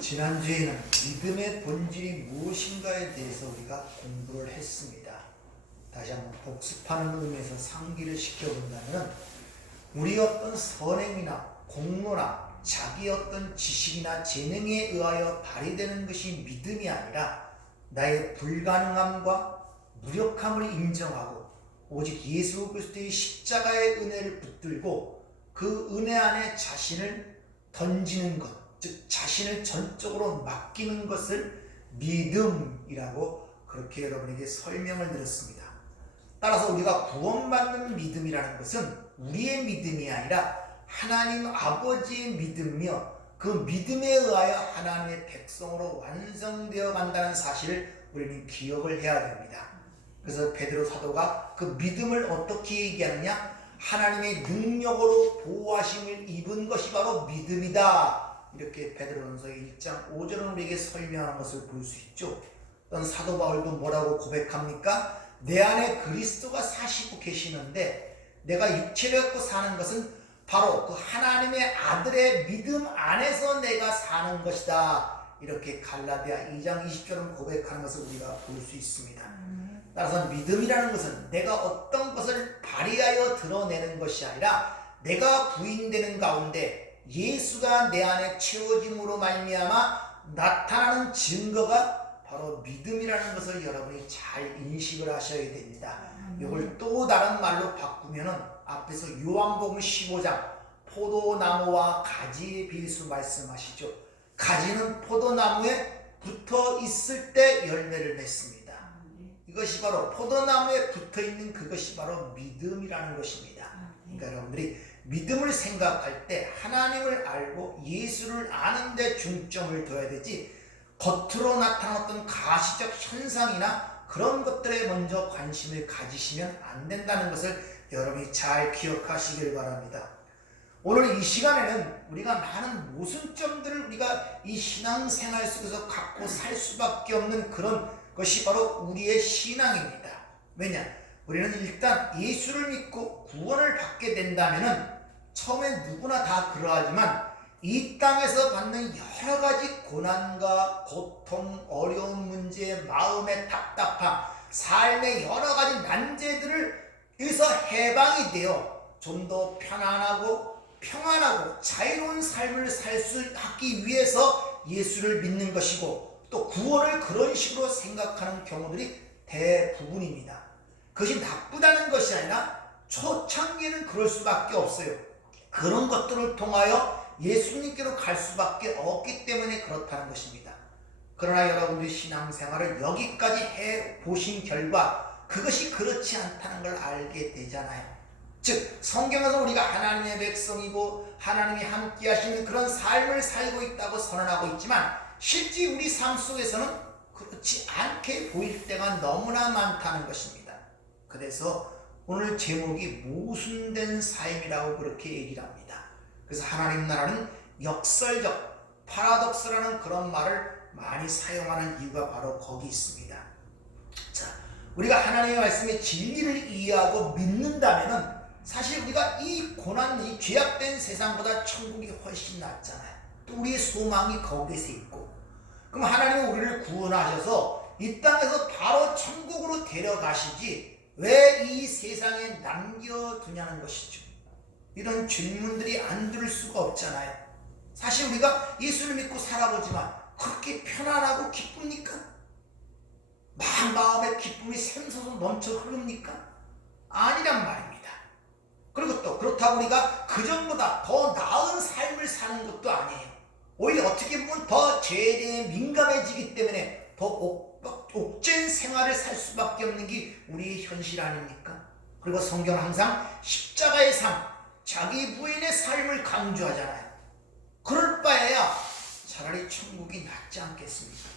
지난주에는 믿음의 본질이 무엇인가에 대해서 우리가 공부를 했습니다. 다시 한번 복습하는 의미에서 상기를 시켜본다면 우리 어떤 선행이나 공로나 자기 어떤 지식이나 재능에 의하여 발휘되는 것이 믿음이 아니라 나의 불가능함과 무력함을 인정하고 오직 예수 그리스도의 십자가의 은혜를 붙들고 그 은혜 안에 자신을 던지는 것, 즉 자신을 전적으로 맡기는 것을 믿음이라고 그렇게 여러분에게 설명을 드렸습니다. 따라서 우리가 구원받는 믿음이라는 것은 우리의 믿음이 아니라 하나님 아버지의 믿음이며 그 믿음에 의하여 하나님의 백성으로 완성되어 간다는 사실을 우리는 기억을 해야 됩니다. 그래서 베드로 사도가 그 믿음을 어떻게 얘기하느냐? 하나님의 능력으로 보호하심을 입은 것이 바로 믿음이다. 이렇게 베드로전서 1장 5절은 우리에게 설명하는 것을 볼 수 있죠. 어떤 사도 바울도 뭐라고 고백합니까? 내 안에 그리스도가 사시고 계시는데 내가 육체를 갖고 사는 것은 바로 그 하나님의 아들의 믿음 안에서 내가 사는 것이다. 이렇게 갈라디아 2장 20절은 고백하는 것을 우리가 볼 수 있습니다. 따라서 믿음이라는 것은 내가 어떤 것을 발휘하여 드러내는 것이 아니라 내가 부인되는 가운데 예수가 내 안에 채워짐으로 말미암아 나타나는 증거가 바로 믿음이라는 것을 여러분이 잘 인식을 하셔야 됩니다. 이걸 또 다른 말로 바꾸면은 앞에서 요한복음 15장 포도나무와 가지의 비유수 말씀하시죠. 가지는 포도나무에 붙어 있을 때 열매를 맺습니다. 이것이 바로 포도나무에 붙어 있는 그것이 바로 믿음이라는 것입니다. 그러니까 여러분들이 믿음을 생각할 때 하나님을 알고 예수를 아는 데 중점을 둬야 되지 겉으로 나타난 어떤 가시적 현상이나 그런 것들에 먼저 관심을 가지시면 안 된다는 것을 여러분이 잘 기억하시길 바랍니다. 오늘 이 시간에는 우리가 많은 모순점들을 우리가 이 신앙생활 속에서 갖고 살 수밖에 없는 그런 것이 바로 우리의 신앙입니다. 왜냐? 우리는 일단 예수를 믿고 구원을 받게 된다면은 처음에 누구나 다 그러하지만 이 땅에서 받는 여러 가지 고난과 고통, 어려운 문제, 마음의 답답함, 삶의 여러 가지 난제들을 여기서 해방이 되어 좀 더 편안하고 평안하고 자유로운 삶을 살 수 하기 위해서 예수를 믿는 것이고 또 구원을 그런 식으로 생각하는 경우들이 대부분입니다. 그것이 나쁘다는 것이 아니라 초창기에는 그럴 수밖에 없어요. 그런 것들을 통하여 예수님께로 갈 수밖에 없기 때문에 그렇다는 것입니다. 그러나 여러분들이 신앙생활을 여기까지 해보신 결과 그것이 그렇지 않다는 걸 알게 되잖아요. 즉 성경에서 우리가 하나님의 백성이고 하나님이 함께 하시는 그런 삶을 살고 있다고 선언하고 있지만 실제 우리 삶 속에서는 그렇지 않게 보일 때가 너무나 많다는 것입니다. 그래서 오늘 제목이 모순된 삶이라고 그렇게 얘기를 합니다. 그래서 하나님 나라는 역설적, 파라독스라는 그런 말을 많이 사용하는 이유가 바로 거기 있습니다. 자, 우리가 하나님의 말씀의 진리를 이해하고 믿는다면은 사실 우리가 이 고난, 이 죄악된 세상보다 천국이 훨씬 낫잖아요. 또 우리의 소망이 거기서 있고 그럼 하나님은 우리를 구원하셔서 이 땅에서 바로 천국으로 데려가시지 왜 이 세상에 남겨두냐는 것이죠. 이런 질문들이 안 들을 수가 없잖아요. 사실 우리가 예수를 믿고 살아보지만 그렇게 편안하고 기쁩니까? 마음의 기쁨이 샘솟아 넘쳐 흐릅니까? 아니란 말입니다. 그리고 또 그렇다고 우리가 그전보다 더 나은 삶을 사는 것도 아니에요. 오히려 어떻게 보면 더 죄에 대해 민감해지기 때문에 더 옥죄인 생활을 살 수밖에 없는 게 우리의 현실 아닙니까? 그리고 성경은 항상 십자가의 삶, 자기 부인의 삶을 강조하잖아요. 그럴 바에야 차라리 천국이 낫지 않겠습니까?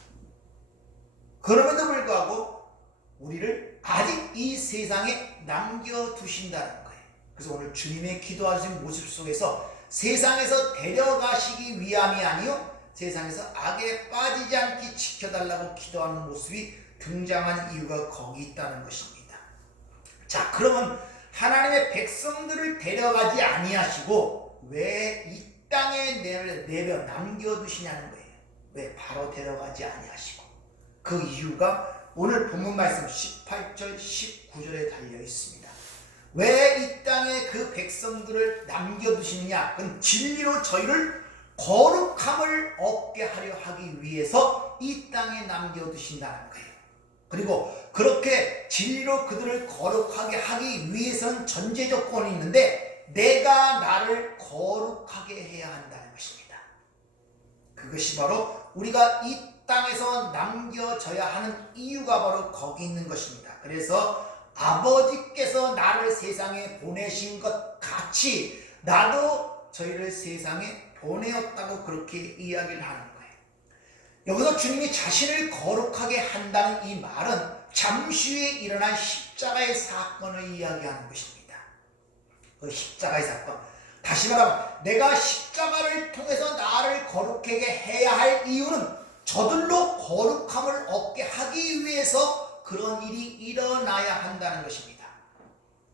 그럼에도 불구하고 우리를 아직 이 세상에 남겨두신다는 거예요. 그래서 오늘 주님의 기도하신 모습 속에서 세상에서 데려가시기 위함이 아니요 세상에서 악에 빠지지 않게 지켜달라고 기도하는 모습이 등장한 이유가 거기 있다는 것입니다. 자, 그러면 하나님의 백성들을 데려가지 아니하시고 왜 이 땅에 내려 남겨두시냐는 거예요. 왜 바로 데려가지 아니하시고? 그 이유가 오늘 본문 말씀 18절 19절에 달려 있습니다. 왜 이 땅에 그 백성들을 남겨두시느냐? 그건 진리로 저희를 거룩함을 얻게 하려 하기 위해서 이 땅에 남겨두신다는 거예요. 그리고 그렇게 진리로 그들을 거룩하게 하기 위해서는 전제 조건이 있는데 내가 나를 거룩하게 해야 한다는 것입니다. 그것이 바로 우리가 이 땅에서 남겨져야 하는 이유가 바로 거기 있는 것입니다. 그래서 아버지께서 나를 세상에 보내신 것 같이 나도 저희를 세상에 보내었다고 그렇게 이야기를 하는 거예요. 여기서 주님이 자신을 거룩하게 한다는 이 말은 잠시 후에 일어난 십자가의 사건을 이야기하는 것입니다. 그 십자가의 사건, 다시 말하면 내가 십자가를 통해서 나를 거룩하게 해야 할 이유는 저들로 거룩함을 얻게 하기 위해서 그런 일이 일어나야 한다는 것입니다.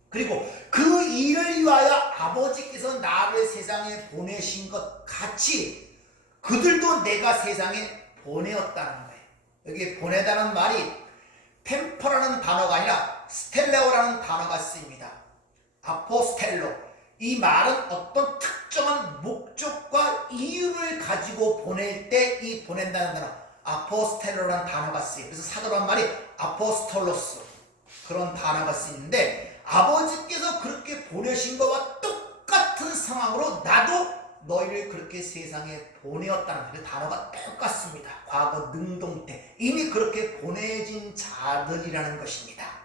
그리고 그 일을 위하여 아버지께서 나를 세상에 보내신 것 같이 그들도 내가 세상에 보내었다는 거예요. 여기 보내다는 말이 템퍼라는 단어가 아니라 스텔레오라는 단어가 쓰입니다. 아포스텔로. 이 말은 어떤 특정한 목적과 이유를 가지고 보낼 때 이 보낸다는 단어 아포스텔로라는 단어가 쓰여요. 그래서 사도란 말이 아포스톨로스 그런 단어가 쓰이는데 아버지께서 그렇게 보내신 것과 똑같은 상황으로 나도 너희를 그렇게 세상에 보내었다는 그 단어가 똑같습니다. 과거 능동태 이미 그렇게 보내진 자들이라는 것입니다.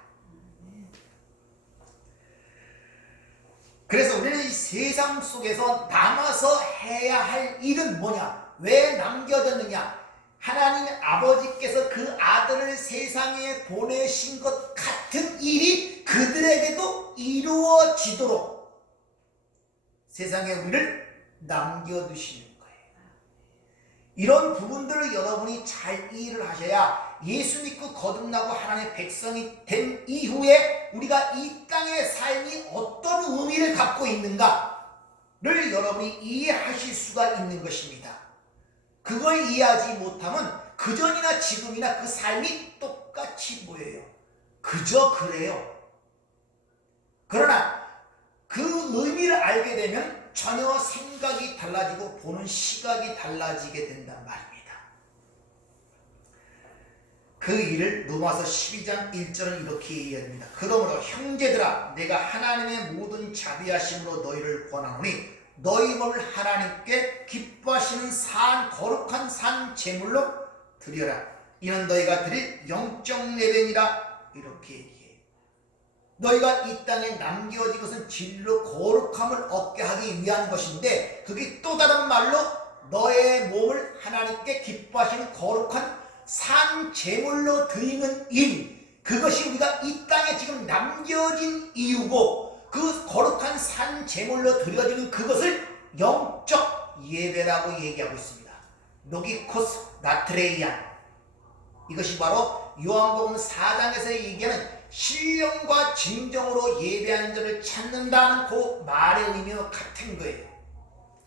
그래서 우리는 이 세상 속에서 남아서 해야 할 일은 뭐냐? 왜 남겨졌느냐? 하나님 아버지께서 그 아들을 세상에 보내신 것 같은 일이 그들에게도 이루어지도록 세상에 우리를 남겨두시는 거예요. 이런 부분들을 여러분이 잘 이해를 하셔야 예수 믿고 거듭나고 하나님의 백성이 된 이후에 우리가 이 땅의 삶이 어떤 의미를 갖고 있는가를 여러분이 이해하실 수가 있는 것입니다. 그걸 이해하지 못하면 그전이나 지금이나 그 삶이 똑같이 보여요. 그저 그래요. 그러나 그 의미를 알게 되면 전혀 생각이 달라지고 보는 시각이 달라지게 된단 말입니다. 그 일을 로마서 12장 1절은 이렇게 이야기합니다. 그러므로 형제들아 내가 하나님의 모든 자비하심으로 너희를 권하노니 너희 몸을 하나님께 기뻐하시는 거룩한 산 제물로 드려라. 이는 너희가 드릴 영적 예배니라. 이렇게 얘기해요. 너희가 이 땅에 남겨진 것은 진리로 거룩함을 얻게 하기 위한 것인데 그게 또 다른 말로 너의 몸을 하나님께 기뻐하시는 거룩한 산 제물로 드리는 일, 그것이 우리가 이 땅에 지금 남겨진 이유고 그 거룩한 산 제물로 드려지는 그것을 영적 예배라고 얘기하고 있습니다. 노기코스 나트레이안. 이것이 바로 요한복음 4장에서 얘기하는 신령과 진정으로 예배하는 자를 찾는다는 그 말의 의미와 같은 거예요.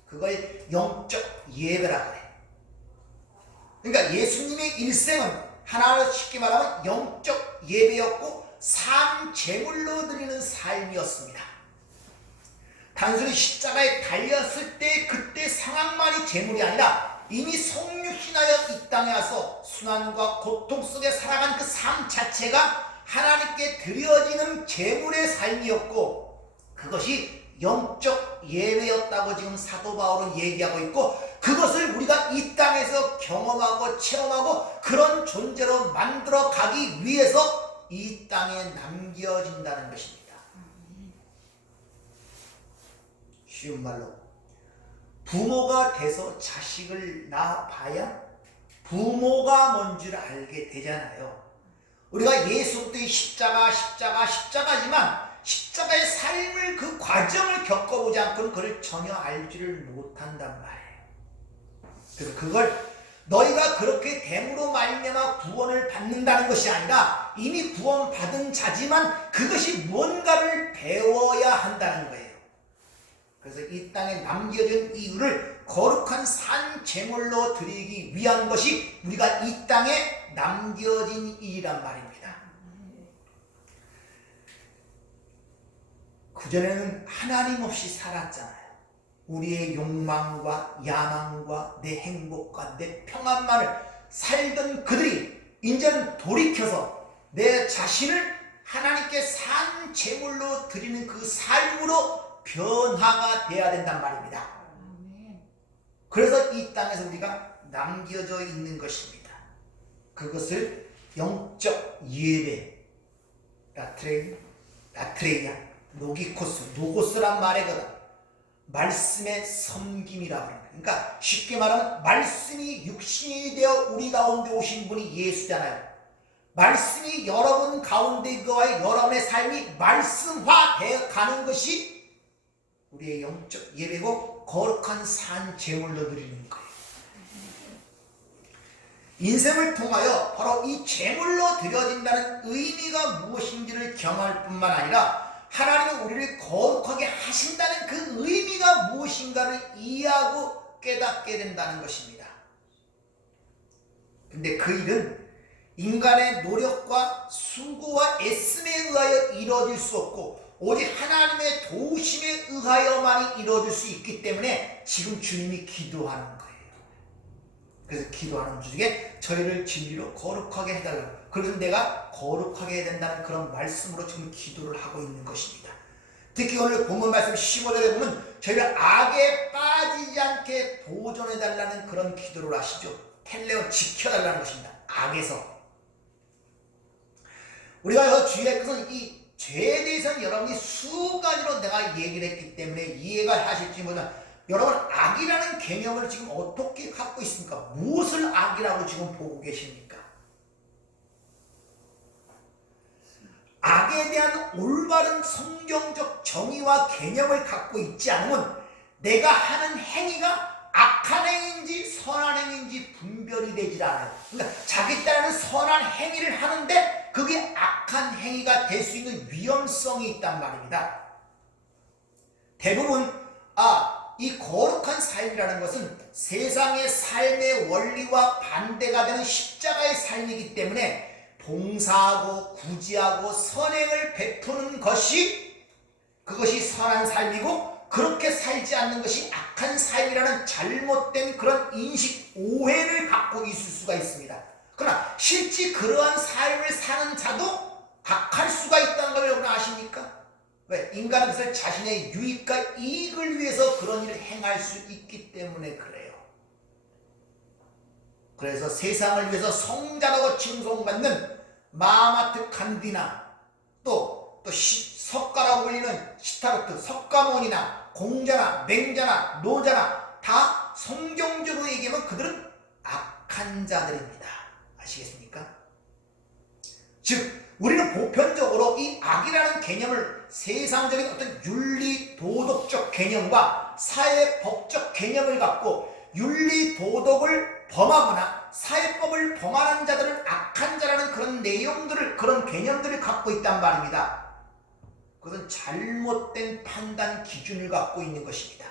그걸 영적 예배라고 해요. 그러니까 예수님의 일생은 하나로 쉽게 말하면 영적 예배였고 산 제물로 드리는 삶이었습니다. 단순히 십자가에 달렸을 때 그때 상황만이 제물이 아니라 이미 성육신하여 이 땅에 와서 순환과 고통 속에 살아간 그 삶 자체가 하나님께 드려지는 제물의 삶이었고 그것이 영적 예배였다고 지금 사도 바울은 얘기하고 있고 그것을 우리가 이 땅에서 경험하고 체험하고 그런 존재로 만들어 가기 위해서 이 땅에 남겨진다는 것입니다. 쉬운 말로 부모가 돼서 자식을 낳아봐야 부모가 뭔 줄 알게 되잖아요. 우리가 예수부터 십자가지만 십자가의 삶을 그 과정을 겪어보지 않고는 그걸 전혀 알지를 못한단 말이에요. 그래서 그걸 너희가 그렇게 됨으로 말미암아 구원을 받는다는 것이 아니라 이미 구원받은 자지만 그것이 무언가를 배워야 한다는 거예요. 그래서 이 땅에 남겨진 이유를 거룩한 산 제물로 드리기 위한 것이 우리가 이 땅에 남겨진 일이란 말입니다. 그전에는 하나님 없이 살았잖아요. 우리의 욕망과 야망과 내 행복과 내 평안만을 살던 그들이 이제는 돌이켜서 내 자신을 하나님께 산 제물로 드리는 그 삶으로 변화가 돼야 된단 말입니다. 그래서 이 땅에서 우리가 남겨져 있는 것입니다. 그것을 영적 예배, 라트레이아, 노고스란 말이거든. 말씀의 섬김이라고 합니다. 그러니까 쉽게 말하면 말씀이 육신이 되어 우리 가운데 오신 분이 예수잖아요. 말씀이 여러분 가운데 그와의 여러분의 삶이 말씀화되어 가는 것이 우리의 영적 예배고 거룩한 산 제물로 드리는 거예요. 인생을 통하여 바로 이 제물로 드려진다는 의미가 무엇인지를 경험할 뿐만 아니라 하나님은 우리를 거룩하게 하신다는 그 의미가 무엇인가를 이해하고 깨닫게 된다는 것입니다. 근데 그 일은 인간의 노력과 수고와 애씀에 의하여 이루어질 수 없고 오직 하나님의 도우심에 의하여만이 이루어질 수 있기 때문에 지금 주님이 기도하는 거예요. 그래서 기도하는 중에 저희를 진리로 거룩하게 해달라고. 그래서 내가 거룩하게 해야 된다는 그런 말씀으로 지금 기도를 하고 있는 것입니다. 특히 오늘 본문 말씀 15절에 보면 저희를 악에 빠지지 않게 보존해달라는 그런 기도를 하시죠. 텔레오 지켜달라는 것입니다. 악에서. 우리가 여기서 주의할 것은 이 죄에 대해서는 여러분이 수가지로 내가 얘기를 했기 때문에 이해가 하실지 모르지만 여러분 악이라는 개념을 지금 어떻게 갖고 있습니까? 무엇을 악이라고 지금 보고 계십니까? 악에 대한 올바른 성경적 정의와 개념을 갖고 있지 않으면 내가 하는 행위가 악한 행위인지 선한 행위인지 분별이 되질 않아요. 그러니까 자기 딴에는 선한 행위를 하는데 그게 악한 행위가 될 수 있는 위험성이 있단 말입니다. 대부분 이 거룩한 삶이라는 것은 세상의 삶의 원리와 반대가 되는 십자가의 삶이기 때문에 봉사하고 구제하고 선행을 베푸는 것이 그것이 선한 삶이고 그렇게 살지 않는 것이 악한 삶이라는 잘못된 그런 인식 오해를 갖고 있을 수가 있습니다. 그러나 실제 그러한 삶을 사는 자도 악할 수가 있다는 걸 여러분 아십니까? 왜? 인간은 그것을 자신의 유익과 이익을 위해서 그런 일을 행할 수 있기 때문에 그래요. 그래서 세상을 위해서 성자라고 칭송받는 마하마트 간디나 또 석가라고 불리는 시타르트, 석가모니나 공자나 맹자나 노자나 다 성경적으로 얘기하면 그들은 악한 자들입니다. 아시겠습니까? 즉 우리는 보편적으로 이 악이라는 개념을 세상적인 어떤 윤리 도덕적 개념과 사회법적 개념을 갖고 윤리 도덕을 범하거나 사회법을 범하는 자들을 악한 자라는 그런 내용들을 그런 개념들을 갖고 있단 말입니다. 그것은 잘못된 판단 기준을 갖고 있는 것입니다.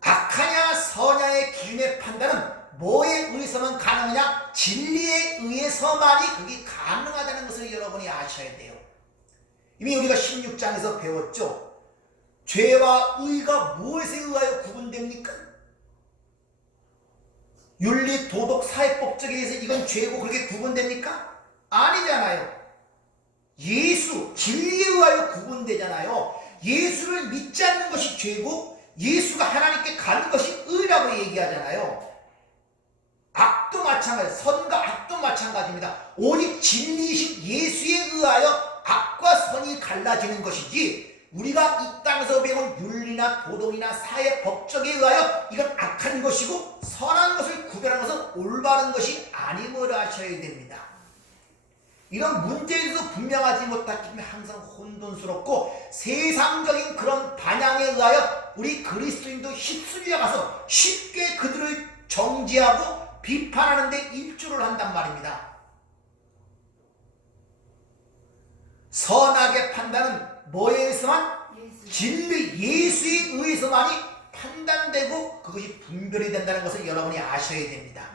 악하냐 선냐의 기준의 판단은 뭐에 의해서만 가능하냐? 진리에 의해서만이 그게 가능하다는 것을 여러분이 아셔야 돼요. 이미 우리가 16장에서 배웠죠. 죄와 의가 무엇에 의하여 구분됩니까? 윤리, 도덕, 사회법적에 의해서 이건 죄고 그렇게 구분됩니까? 아니잖아요. 예수, 진리에 의하여 구분되잖아요. 예수를 믿지 않는 것이 죄고 예수가 하나님께 가는 것이 의라고 얘기하잖아요. 악도 마찬가지, 선과 악도 마찬가지입니다. 오직 진리이신 예수에 의하여 악과 선이 갈라지는 것이지 우리가 이 땅에서 배운 윤리나 도덕이나 사회 법적에 의하여 이건 악한 것이고 선한 것을 구별하는 것은 올바른 것이 아님을 아셔야 됩니다. 이런 문제에 대해서 분명하지 못하기 때문에 항상 혼돈스럽고 세상적인 그런 반향에 의하여 우리 그리스도인도 휩쓸려 가서 쉽게 그들을 정죄하고 비판하는 데 일조를 한단 말입니다. 선악의 판단은 뭐에 의해서만? 진리 예수에 의해서만이 판단되고 그것이 분별이 된다는 것을 여러분이 아셔야 됩니다.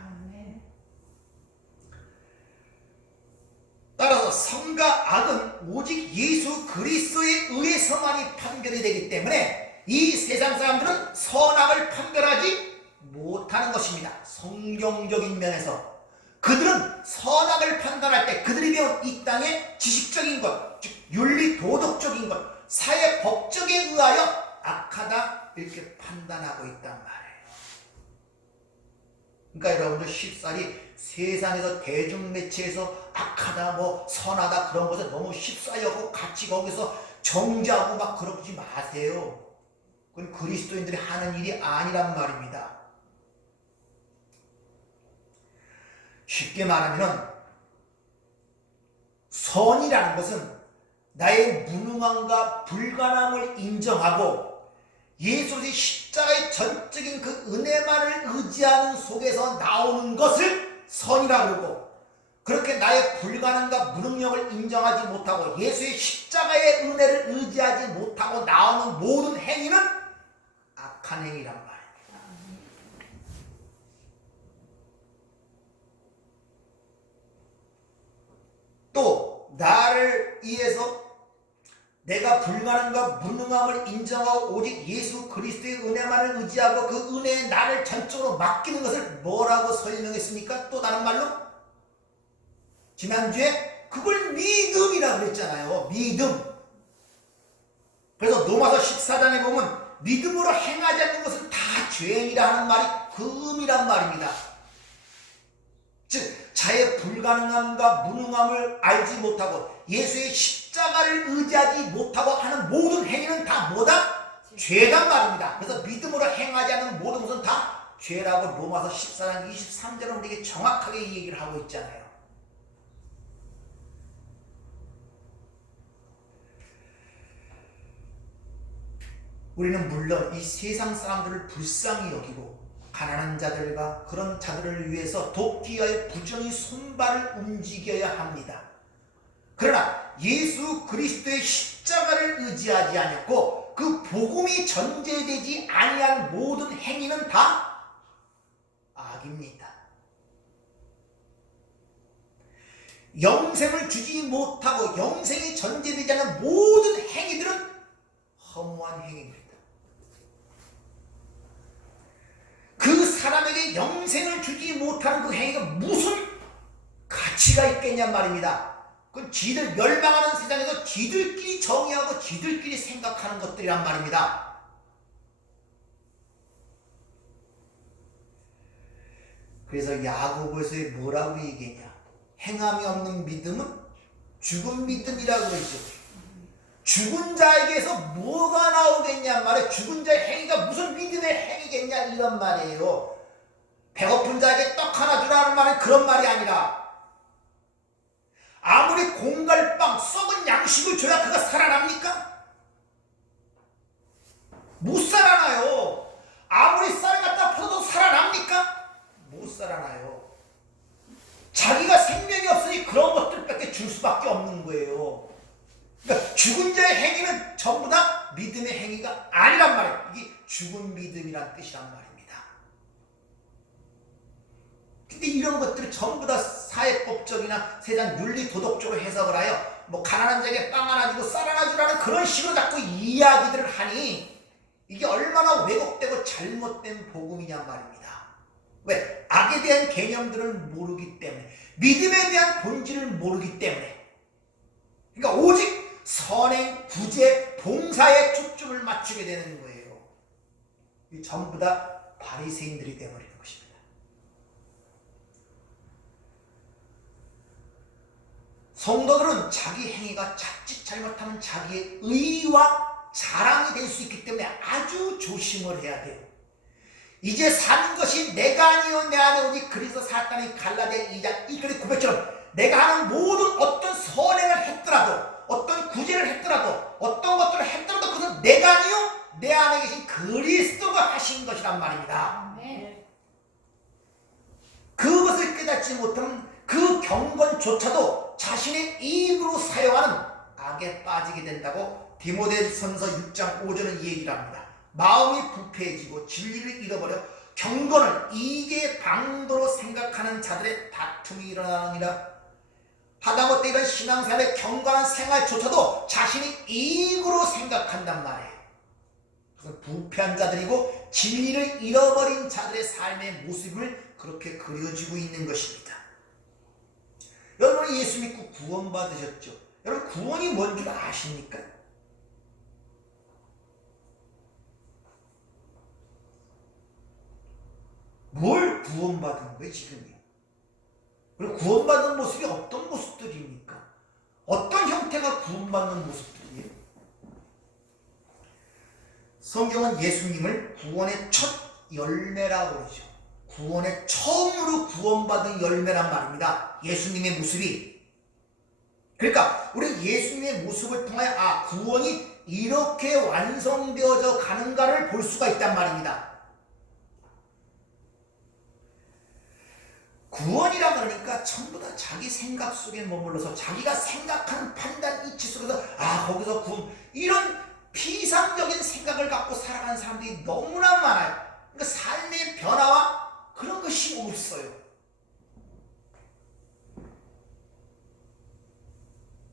따라서 선과 악은 오직 예수 그리스도에 의해서만이 판별이 되기 때문에 이 세상 사람들은 선악을 판별하지 못하는 것입니다. 성경적인 면에서 그들은 선악을 판단할 때 그들이 배운 이 땅의 지식적인 것, 즉 윤리 도덕적인 것, 사회 법적에 의하여 악하다 이렇게 판단하고 있단 말이에요. 그러니까 여러분들 쉽사리 세상에서 대중매체에서 악하다 뭐 선하다 그런 것에 너무 휩싸여고 같이 거기서 정죄하고 막 그러지 마세요. 그건 그리스도인들이 하는 일이 아니란 말입니다. 쉽게 말하면 선이라는 것은 나의 무능함과 불가능함을 인정하고 예수의 십자가의 전적인 그 은혜만을 의지하는 속에서 나오는 것을 선이라고 그러고, 그렇게 나의 불가능과 무능력을 인정하지 못하고 예수의 십자가의 은혜를 의지하지 못하고 나오는 모든 행위는 악한 행위란 말입니다. 또 나를 위해서 내가 불가능과 무능함을 인정하고 오직 예수 그리스도의 은혜만을 의지하고 그 은혜에 나를 전적으로 맡기는 것을 뭐라고 설명했습니까? 또 다른 말로 지난주에 그걸 믿음이라고 그랬잖아요. 믿음. 그래서 로마서 14장에 보면 믿음으로 행하지 않는 것은 다 죄인이라 하는 말이 금이란 말입니다. 즉 자의 불가능함과 무능함을 알지 못하고 예수의 십자가를 의지하지 못하고 하는 모든 행위는 다 뭐다? 죄단 말입니다. 그래서 믿음으로 행하지 않는 모든 것은 다 죄라고 로마서 14장 23절은 우리에게 정확하게 이 얘기를 하고 있잖아요. 우리는 물론 이 세상 사람들을 불쌍히 여기고 가난한 자들과 그런 자들을 위해서 돕기 위하여 부정히 손발을 움직여야 합니다. 그러나 예수 그리스도의 십자가를 의지하지 않았고 그 복음이 전제되지 아니한 모든 행위는 다 악입니다. 영생을 주지 못하고 영생이 전제되지 않은 모든 행위들은 허무한 행위입니다. 그 사람에게 영생을 주지 못하는 그 행위가 무슨 가치가 있겠냔 말입니다. 그건 지들 멸망하는 세상에서 지들끼리 정의하고 지들끼리 생각하는 것들이란 말입니다. 그래서 야고보에서 뭐라고 얘기했냐? 행함이 없는 믿음은 죽은 믿음이라고 그러죠. 죽은 자에게서 뭐가 나오겠냐 말이에요. 죽은 자의 행위가 무슨 믿음의 행위겠냐 이런 말이에요. 배고픈 자에게 떡 하나 주라는 말은 그런 말이 아니라 아무리 공갈빵 썩은 양식을 줘야 그가 살아납니까? 못 살아나요. 아무리 쌀을 갖다 퍼도 살아납니까? 못 살아나요. 자기가 생명이 없으니 그런 것들밖에 줄 수밖에 없는 거예요. 그러니까 죽은 자의 행위는 전부 다 믿음의 행위가 아니란 말이에요. 이게 죽은 믿음이란 뜻이란 말입니다. 근데 이런 것들을 전부 다 사회법적이나 세상 윤리 도덕적으로 해석을 하여 뭐 가난한 자에게 빵 하나 주고 쌀 하나 주라는 그런 식으로 자꾸 이야기들을 하니 이게 얼마나 왜곡되고 잘못된 복음이냐 말입니다. 왜? 악에 대한 개념들을 모르기 때문에, 믿음에 대한 본질을 모르기 때문에. 그러니까 오직 선행, 구제, 봉사에 초점을 맞추게 되는 거예요. 이 전부 다 바리새인들이 되어버리는 것입니다. 성도들은 자기 행위가 자칫 잘못하면 자기의 의와 자랑이 될 수 있기 때문에 아주 조심을 해야 돼요. 이제 사는 것이 내가 아니요 내 안에 오직 그리스도 사탄이 갈라디아 2장 1절의 고백처럼 내가 하는 모든 어떤 선행을 했더라도 어떤 구제를 했더라도 어떤 것들을 했더라도 그것은 내가 아니요 내 안에 계신 그리스도가 하신 것이란 말입니다. 그것을 깨닫지 못하면 그 경건조차도 자신의 이익으로 사용하는 악에 빠지게 된다고 디모데전서 6장 5절은 이 얘기를 합니다. 마음이 부패해지고 진리를 잃어버려 경건을 이계 방도로 생각하는 자들의 다툼이 일어나느니라. 하다못해 이런 신앙생활의 경건한 생활조차도 자신이 이익으로 생각한단 말이에요. 그래서 부패한 자들이고 진리를 잃어버린 자들의 삶의 모습을 그렇게 그려지고 있는 것입니다. 여러분 예수 믿고 구원받으셨죠? 여러분 구원이 뭔 줄 아십니까? 뭘 구원받은 거예요 지금이요? 그리고 구원받은 모습이 어떤 모습들입니까? 어떤 형태가 구원받는 모습들이에요? 성경은 예수님을 구원의 첫 열매라고 그러죠. 구원의 처음으로 구원받은 열매란 말입니다. 예수님의 모습이. 그러니까 우리 예수님의 모습을 통하여 구원이 이렇게 완성되어져 가는가를 볼 수가 있단 말입니다. 구원이라 그러니까 전부 다 자기 생각 속에 머물러서 자기가 생각하는 판단 이치 속에서 거기서 구원, 이런 피상적인 생각을 갖고 살아가는 사람들이 너무나 많아요. 그러니까 삶의 변화와 그런 것이 없어요.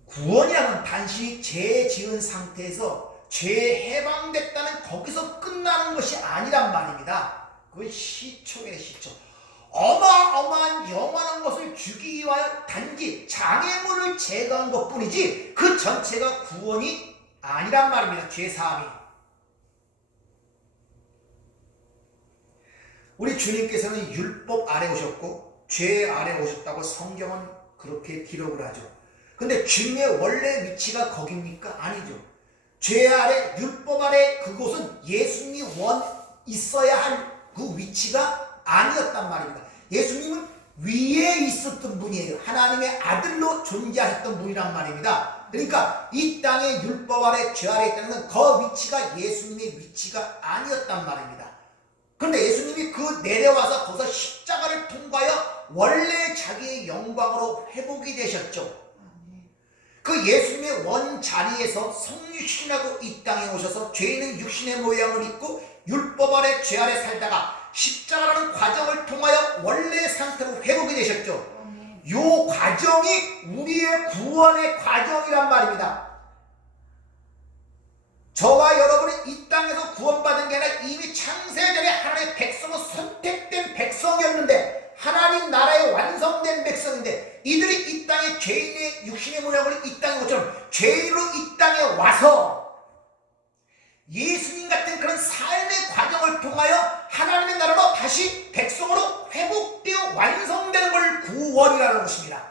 구원이라는 단순히 죄 지은 상태에서 죄 해방됐다는 거기서 끝나는 것이 아니란 말입니다. 그건 시초에 시초. 어마어마한 영원한 것을 주기 위하여 단지 장애물을 제거한 것뿐이지 그 전체가 구원이 아니란 말입니다. 죄사함이. 우리 주님께서는 율법 아래 오셨고 죄 아래 오셨다고 성경은 그렇게 기록을 하죠. 근데 주님의 원래 위치가 거깁니까? 아니죠. 죄 아래, 율법 아래 그곳은 예수님이 있어야 할 그 위치가 아니었단 말입니다. 예수님은 위에 있었던 분이에요. 하나님의 아들로 존재하셨던 분이란 말입니다. 그러니까 이 땅의 율법 아래, 죄 아래 있다는 건 그 위치가 예수님의 위치가 아니었단 말입니다. 그런데 예수님이 그 내려와서 거기서 십자가를 통과하여 원래 자기의 영광으로 회복이 되셨죠. 그 예수님의 원자리에서 성육신하고 이 땅에 오셔서 죄 있는 육신의 모양을 입고 율법 아래 죄 아래 살다가 십자가라는 과정을 통하여 원래 상태로 회복이 되셨죠. 이 과정이 우리의 구원의 과정이란 말입니다. 저와 여러분은 이 땅에서 구원받은 게 아니라 이미 창세전에 하나님의 백성은 선택된 백성이었는데 하나님 나라에 완성된 백성인데 이들이 이 땅에 죄인의 육신의 모양을 이 땅에 것처럼 죄인으로 이 땅에 와서 예수님 같은 그런 삶의 과정을 통하여 하나님의 나라로 다시 백성으로 회복되어 완성되는 걸 구원이라는 것입니다.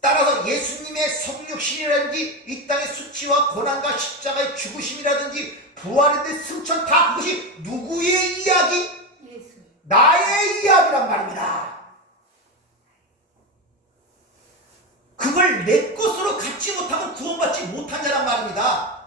따라서 예수님의 성육신이라든지 이 땅의 수치와 고난과 십자가의 죽으심이라든지 부활의 승천 다 그것이 누구의 이야기? 나의 이야기란 말입니다. 그걸 내 것으로 갖지 못하고 구원받지 못한 자란 말입니다.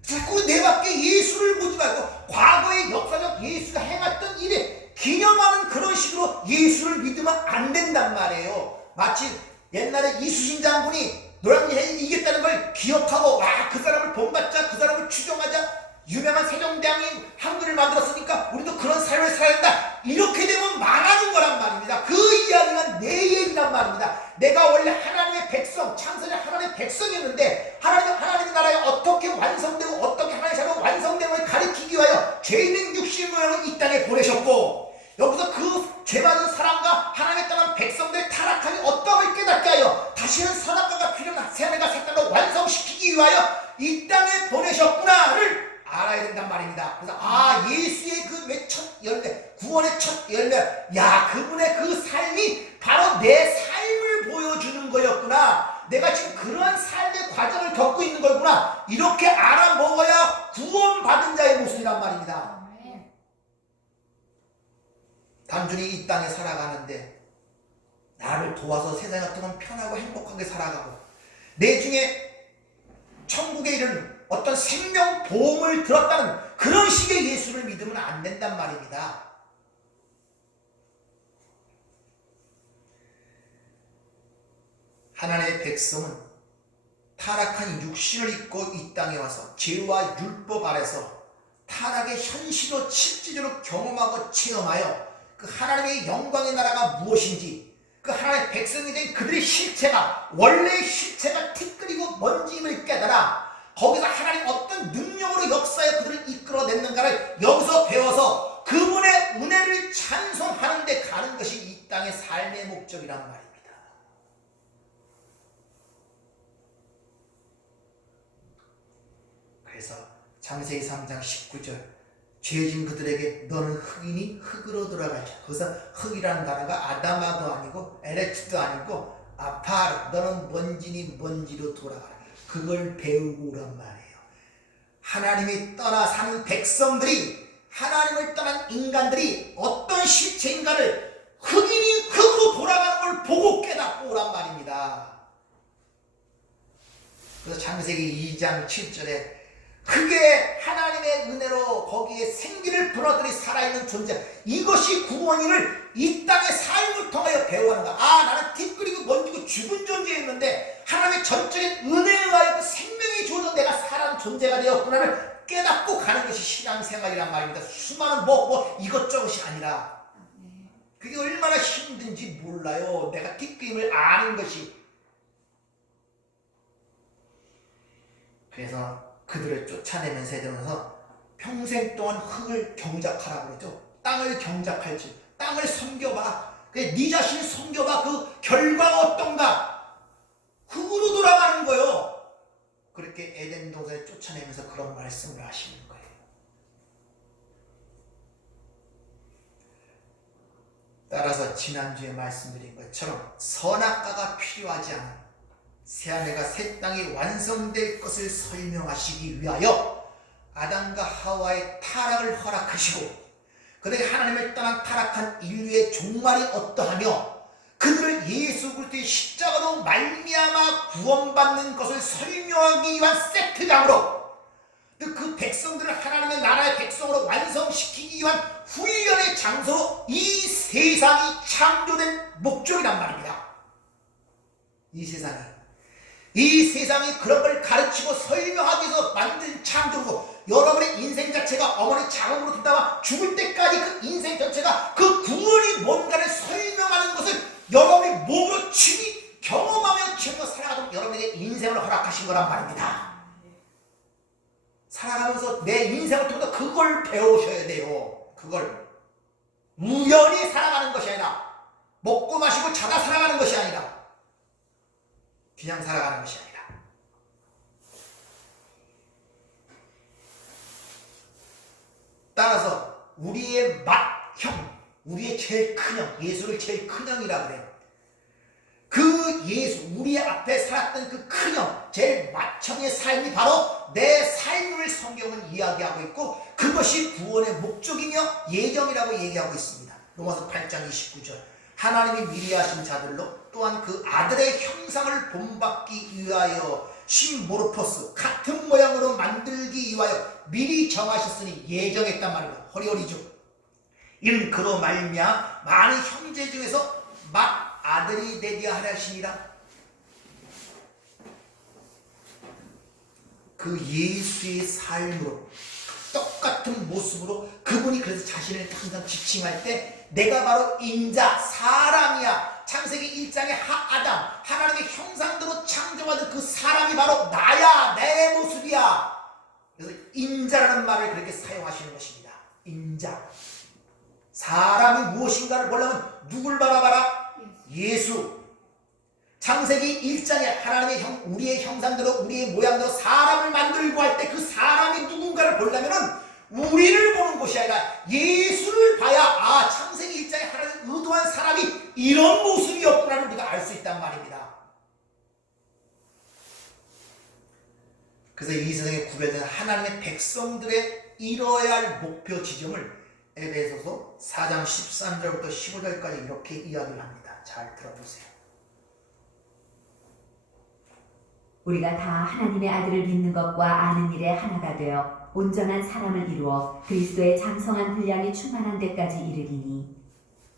자꾸 내 밖에 예수를 보지 말고 과거의 역사적 예수가 행했던 일에 기념하는 그런 식으로 예수를 믿으면 안 된단 말이에요. 마치 옛날에 이수신 장군이 노량진에 이겼다는 걸 기억하고 그 사람을 본받자, 그 사람을 추종하자, 유명한 세종대왕이 한글을 만들었으니까 우리도 그런 삶을 살아야 된다, 이렇게 되면 망하는 거란 말입니다. 그 이야기가 내 얘기란 말입니다. 내가 원래 하나님의 백성, 창세전 하나님의 백성이었는데 하나님 나라에 어떻게 완성되고 어떻게 하나님의 자녀가 완성되는 걸 가리키기 위하여 죄 있는 육신의 모양을 이 땅에 보내셨고 여기서 그 죄받은 사람과 하나님의 떠난 백성들의 타락함이 어떠함을 깨닫게 하여 다시는 선악과가 필요한 새하늘과 새 땅을 완성시키기 위하여 이 땅에 보내셨구나를 알아야 된단 말입니다. 그래서 예수의 그 첫 열매, 구원의 첫 열매, 그분의 그 삶이 바로 내 삶을 보여주는 거였구나, 내가 지금 그러한 삶의 과정을 겪고 있는 거구나, 이렇게 알아먹어야 구원받은 자의 모습이란 말입니다. 단순히 이 땅에 살아가는데 나를 도와서 세상 같은 건 편하고 행복하게 살아가고 내 중에 천국에 이르는 어떤 생명보험을 들었다는 그런 식의 예수를 믿으면 안 된단 말입니다. 하나님의 백성은 타락한 육신을 입고 이 땅에 와서 죄와 율법 아래서 타락의 현실로 실질적으로 경험하고 체험하여 그 하나님의 영광의 나라가 무엇인지, 그 하나님의 백성이 된 그들의 실체가, 원래의 실체가 티끌이고 먼지임을 깨달아 거기서 하나님 어떤 능력으로 역사에 그들을 이끌어냈는가를 여기서 배워서 그분의 은혜를 찬송하는 데 가는 것이 이 땅의 삶의 목적이란 말입니다. 그래서 창세기 3장 19절, 죄진 그들에게 너는 흙이니 흙으로 돌아가자. 거기서 흙이라는 단어가 아담아도 아니고 에레츠도 아니고 아파르, 너는 먼지니 먼지로 돌아가라. 그걸 배우고 오란 말이에요. 하나님이 떠나 사는 백성들이, 하나님을 떠난 인간들이 어떤 실체인가를 흙이니 흙으로 돌아가는 걸 보고 깨닫고 오란 말입니다. 그래서 창세기 2장 7절에 그게 하나님의 은혜로 거기에 생기를 불어들이 살아있는 존재, 이것이 구원인을 이 땅의 삶을 통하여 배워가는 거야. 아, 나는 티끌이고 먼지고 죽은 존재였는데 하나님의 전적인 은혜에 의하여 생명이 주어져 내가 살아는 존재가 되었구나를 깨닫고 가는 것이 신앙생활이란 말입니다. 수많은 이것저것이 아니라 그게 얼마나 힘든지 몰라요. 내가 티끌임을 아는 것이. 그래서 그들을 쫓아내면서 해들면서 평생 동안 흙을 경작하라고 그러죠. 땅을 경작할지, 땅을 섬겨봐. 네 자신을 섬겨봐. 그 결과가 어떤가? 흙으로 돌아가는 거예요. 그렇게 에덴 동산에 쫓아내면서 그런 말씀을 하시는 거예요. 따라서 지난주에 말씀드린 것처럼 선악과가 필요하지 않은 새하늘과 새 땅이 완성될 것을 설명하시기 위하여 아담과 하와의 타락을 허락하시고 그들이 하나님을 떠난 타락한 인류의 종말이 어떠하며 그들을 예수 그리스도의 십자가로 말미암아 구원받는 것을 설명하기 위한 세트장으로, 그 백성들을 하나님의 나라의 백성으로 완성시키기 위한 훈련의 장소로 이 세상이 창조된 목적이란 말입니다. 이 세상이 그런 걸 가르치고 설명하기 위해서 만든 창조고, 여러분의 인생 자체가 어머니 자궁으로 듣다가 죽을 때까지 그 인생 전체가 그 구원이 뭔가를 설명하는 것을 여러분이 몸으로 친히 경험하며 살아가도록 여러분에게 인생을 허락하신 거란 말입니다. 살아가면서 내 인생을 통해서 그걸 배우셔야 돼요. 그걸 우연히 살아가는 것이 아니라, 먹고 마시고 자다 살아가는 것이 아니라, 그냥 살아가는 것이 아니라. 따라서 우리의 맏형, 우리의 제일 큰형, 예수를 제일 큰형이라 그래요. 그 예수, 우리 앞에 살았던 그 큰형, 제일 맏형의 삶이 바로 내 삶을 성경은 이야기하고 있고, 그것이 구원의 목적이며 예정이라고 얘기하고 있습니다. 로마서 8장 29절, 하나님이 미리 하신 자들로 또한 그 아들의 형상을 본받기 위하여 심모르포스, 같은 모양으로 만들기 위하여 미리 정하셨으니 예정했단 말입니다. 허리허리죠. 이는 그로 말미암아 많은 형제 중에서 막 아들이 되게 하려 하시니라. 그 예수의 삶으로, 똑같은 모습으로 그분이 그래서 자신을 항상 지칭할 때 내가 바로 인자, 사람이야. 창세기 1장의 아담, 하나님의 형상대로 창조받은 그 사람이 바로 나야, 내 모습이야. 그래서 인자라는 말을 그렇게 사용하시는 것입니다. 인자. 사람이 무엇인가를 보려면 누굴 바라봐라? 예수. 창세기 1장에 하나님의 우리의 형상대로, 우리의 모양대로 사람을 만들고 할 때 그 사람이 누군가를 보려면은 우리를 보는 것이 아니라 예수를 봐야, 아, 창세기 1장에 하나님 의도한 사람이 이런 모습이었구나를 우리가 알 수 있단 말입니다. 그래서 이 세상에 구별된 하나님의 백성들의 이뤄야 할 목표 지점을 에베소서 4장 13절부터 15절까지 이렇게 이야기를 합니다. 잘 들어보세요. 우리가 다 하나님의 아들을 믿는 것과 아는 일에 하나가 되어 온전한 사람을 이루어 그리스도의 장성한 분량이 충만한 데까지 이르리니,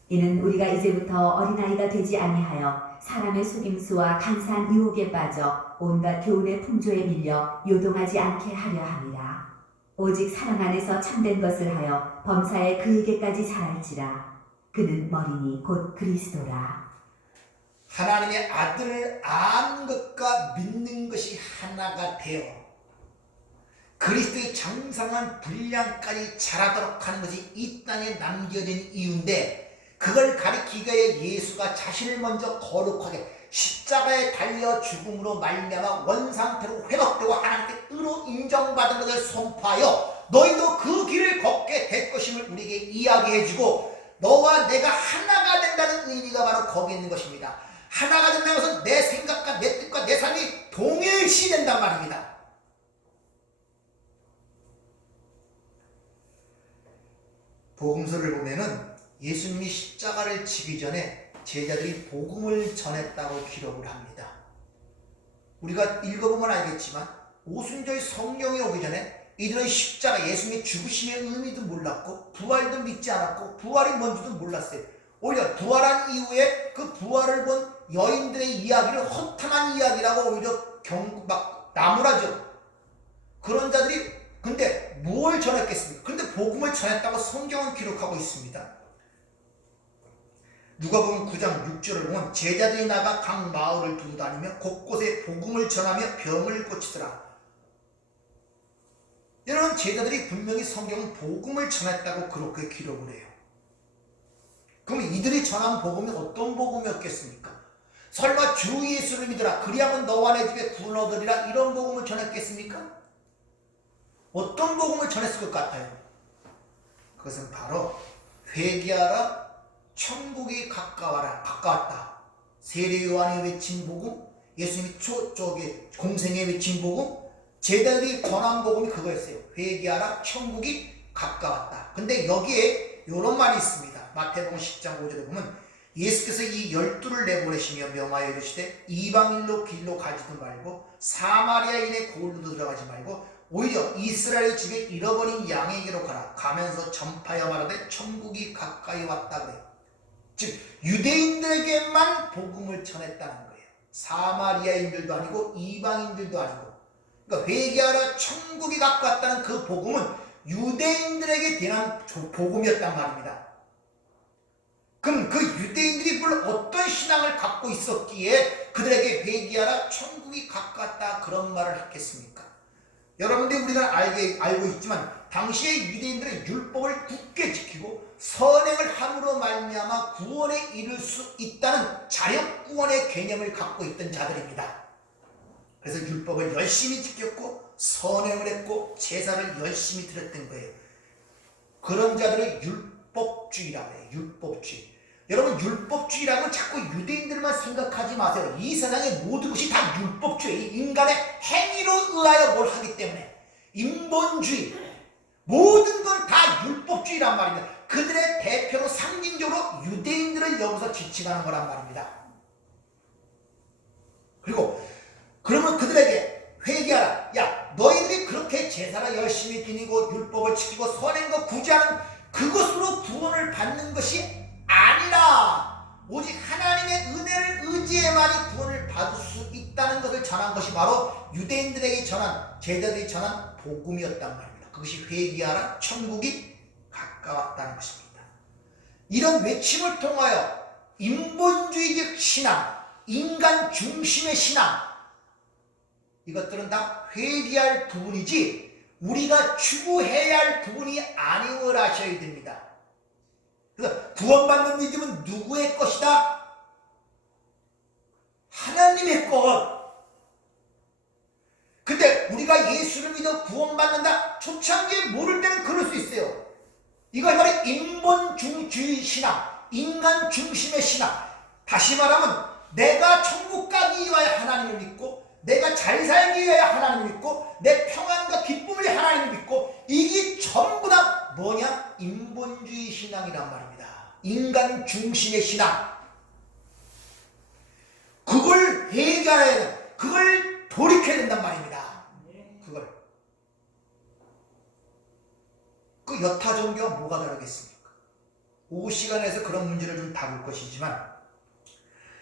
이는 우리가 이제부터 어린아이가 되지 아니하여 사람의 속임수와 간사한 유혹에 빠져 온갖 교훈의 풍조에 밀려 요동하지 않게 하려 함이라. 오직 사랑 안에서 참된 것을 하여 범사에 그에게까지 자랄지라. 그는 머리니 곧 그리스도라. 하나님의 아들을 아는 것과 믿는 것이 하나가 되어 그리스도의 장성한 분량까지 자라도록 하는 것이 이 땅에 남겨진 이유인데, 그걸 가리키기 위해 예수가 자신을 먼저 거룩하게 십자가에 달려 죽음으로 말미암아 원상태로 회복되고 하나님께 의로 인정받은 것을 선포하여 너희도 그 길을 걷게 될 것임을 우리에게 이야기해주고, 너와 내가 하나가 된다는 의미가 바로 거기 있는 것입니다. 하나가 된다는 것은 내 생각과 내 뜻과 내 삶이 동일시 된단 말입니다. 복음서를 보면은 예수님이 십자가를 지기 전에 제자들이 복음을 전했다고 기록을 합니다. 우리가 읽어보면 알겠지만 오순절 성령이 오기 전에 이들은 십자가, 예수님의 죽으심의 의미도 몰랐고 부활도 믿지 않았고 부활이 뭔지도 몰랐어요. 오히려 부활한 이후에 그 부활을 본 여인들의 이야기를 허탄한 이야기라고 오히려 막 나무라죠. 그런 자들이 근데 뭘 전했겠습니까? 근데 복음을 전했다고 성경은 기록하고 있습니다. 누가복음 9장 6절을 보면 제자들이 나가 각 마을을 두루 다니며 곳곳에 복음을 전하며 병을 고치더라. 이런 제자들이 분명히 성경은 복음을 전했다고 그렇게 기록을 해요. 그럼 이들이 전한 복음이 어떤 복음이었겠습니까? 설마 주 예수를 믿으라 그리하면 너와 내 집에 구원 얻으리라 이런 복음을 전했겠습니까? 어떤 복음을 전했을 것 같아요? 그것은 바로 회개하라, 천국이 가까웠다. 세례 요한이 외친 복음, 예수님이 공생에 외친 복음, 제자들이 전한 복음이 그거였어요. 회개하라, 천국이 가까웠다. 근데 여기에 이런 말이 있습니다. 마태복음 10장 5절에 보면 예수께서 이 12를 내보내시며 명하여 이르시되 이방인로 길로 가지도 말고 사마리아인의 고을로도 들어가지 말고 오히려 이스라엘 집에 잃어버린 양에게로 가라. 가면서 전파하여 말하되 천국이 가까이 왔다 그래요. 즉 유대인들에게만 복음을 전했다는 거예요. 사마리아인들도 아니고 이방인들도 아니고. 그러니까 회개하라 천국이 가까웠다는 그 복음은 유대인들에게 대한 복음이었단 말입니다. 그럼 그 유대인들이 그걸 어떤 신앙을 갖고 있었기에 그들에게 회개하라 천국이 가까웠다 그런 말을 했겠습니까? 여러분들이 우리가 알고 있지만 당시의 유대인들은 율법을 굳게 지키고 선행을 함으로 말미암아 구원에 이를 수 있다는 자력 구원의 개념을 갖고 있던 자들입니다. 그래서 율법을 열심히 지켰고 선행을 했고 제사를 열심히 드렸던 거예요. 그런 자들을 율법주의라고 해요. 율법주의. 여러분 율법주의라고 자꾸 유대인들만 생각하지 마세요. 이 세상의 모든 것이 다 율법주의, 인간의 행위로 의하여 뭘 하기 때문에 인본주의, 모든 건 다 율법주의란 말입니다. 그들의 대표로 상징적으로 유대인들을 여기서 지칭하는 거란 말입니다. 그리고 그러면 그들에게 회개하라. 야, 너희들이 그렇게 제사를 열심히 지니고 율법을 지키고 선행과 굳이 하는 그것으로 구원을 받는 것이 아니라 오직 하나님의 은혜를 의지해만이 구원을 받을 수 있다는 것을 전한 것이 바로 유대인들에게 전한, 제자들이 전한 복음이었단 말입니다. 그것이 회개하라 천국이 가까웠다는 것입니다. 이런 외침을 통하여 인본주의적 신앙, 인간 중심의 신앙, 이것들은 다 회개할 부분이지 우리가 추구해야 할 부분이 아니을 하셔야 됩니다. 그래서 구원받는 믿음은 누구의 것이다? 하나님의 것. 근데 우리가 예수를 믿어 구원받는다? 초창기에 모를 때는 그럴 수 있어요. 이걸 바로 인본주의 신앙, 인간 중심의 신앙. 다시 말하면 내가 천국 가기 위하여 하나님을 믿고 내가 잘 살기 위하여 하나님을 믿고 내 평안과 기쁨을 하나님을 믿고 이게 전부 다 뭐냐? 인본주의 신앙이란 말입니다. 인간 중심의 신앙. 그걸 회개해야 돼. 그걸 돌이켜야 된단 말입니다. 그걸. 그 여타 종교와 뭐가 다르겠습니까? 오후 시간에서 그런 문제를 좀 다룰 것이지만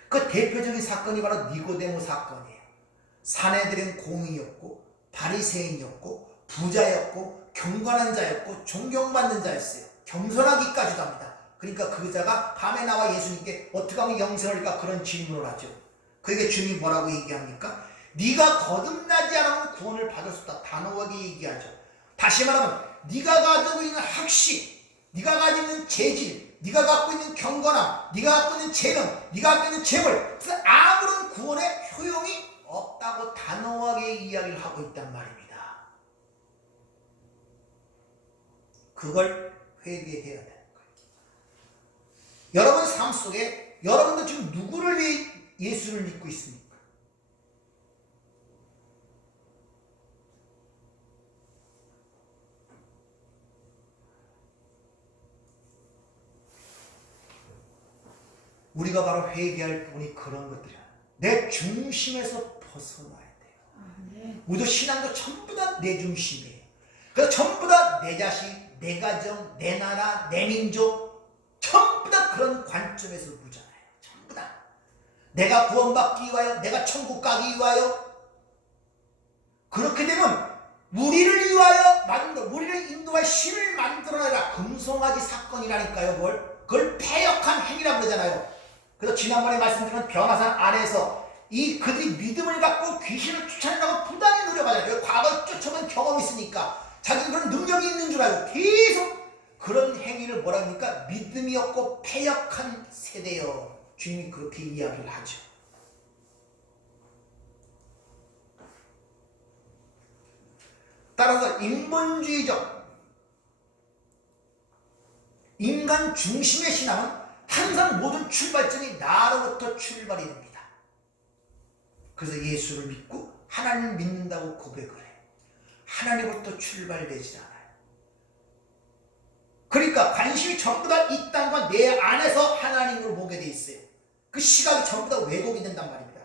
그 대표적인 사건이 바로 니고데모 사건이에요. 사내들은 공의였고 바리새인이었고 부자였고 경건한 자였고 존경받는 자였어요. 겸손하기까지도 합니다. 그러니까 그 자가 밤에 나와 예수님께 어떻게 하면 영생을 얻을까 그런 질문을 하죠. 그에게 주님이 뭐라고 얘기합니까? 네가 거듭나지 않으면 구원을 받을 수 없다. 단호하게 얘기하죠. 다시 말하면 네가 가지고 있는 학식, 네가 가지고 있는 재질, 네가 갖고 있는 경건함, 네가 갖고 있는 재능, 네가 갖고 있는 재물, 그래서 아무런 구원에 효용이 없다고 단호하게 이야기를 하고 있단 말입니다. 그걸 회개해야 되는 거예요. 여러분 삶 속에 여러분도 지금 누구를 위해 예수를 믿고 있습니까? 우리가 바로 회개할 부분이 그런 것들이야. 내 중심에서 벗어나야 돼요. 우리도 신앙도 전부 다 내 중심이에요. 그래서 전부 다 내 자식, 내 가정, 내 나라, 내 민족 전부 다 그런 관점에서 보잖아요. 전부 다. 내가 구원받기 위하여, 내가 천국 가기 위하여. 그렇게 되면 우리를 위하여 우리를 인도할 신을 만들어내라. 금송아지 사건이라니까요. 그걸 패역한 행위라고 그러잖아요. 그래서 지난번에 말씀드린 변화산 안에서 그들이 믿음을 갖고 귀신을 쫓아내려고 부단히 노력하잖아요. 과거 쫓아본 경험이 있으니까 자기 그런 능력이 있는 줄 알고 계속 그런 행위를 뭐라 합니까? 믿음이 없고 패역한 세대요. 주님이 그렇게 이야기를 하죠. 따라서 인본주의적 인간 중심의 신앙은 항상 모든 출발점이 나로부터 출발이 됩니다. 그래서 예수를 믿고 하나님을 믿는다고 고백을 해. 하나님으로부터 출발되지 않아요. 그러니까 관심이 전부 다 이 땅과 내 안에서 하나님을 보게 돼 있어요. 그 시각이 전부 다 왜곡이 된단 말입니다.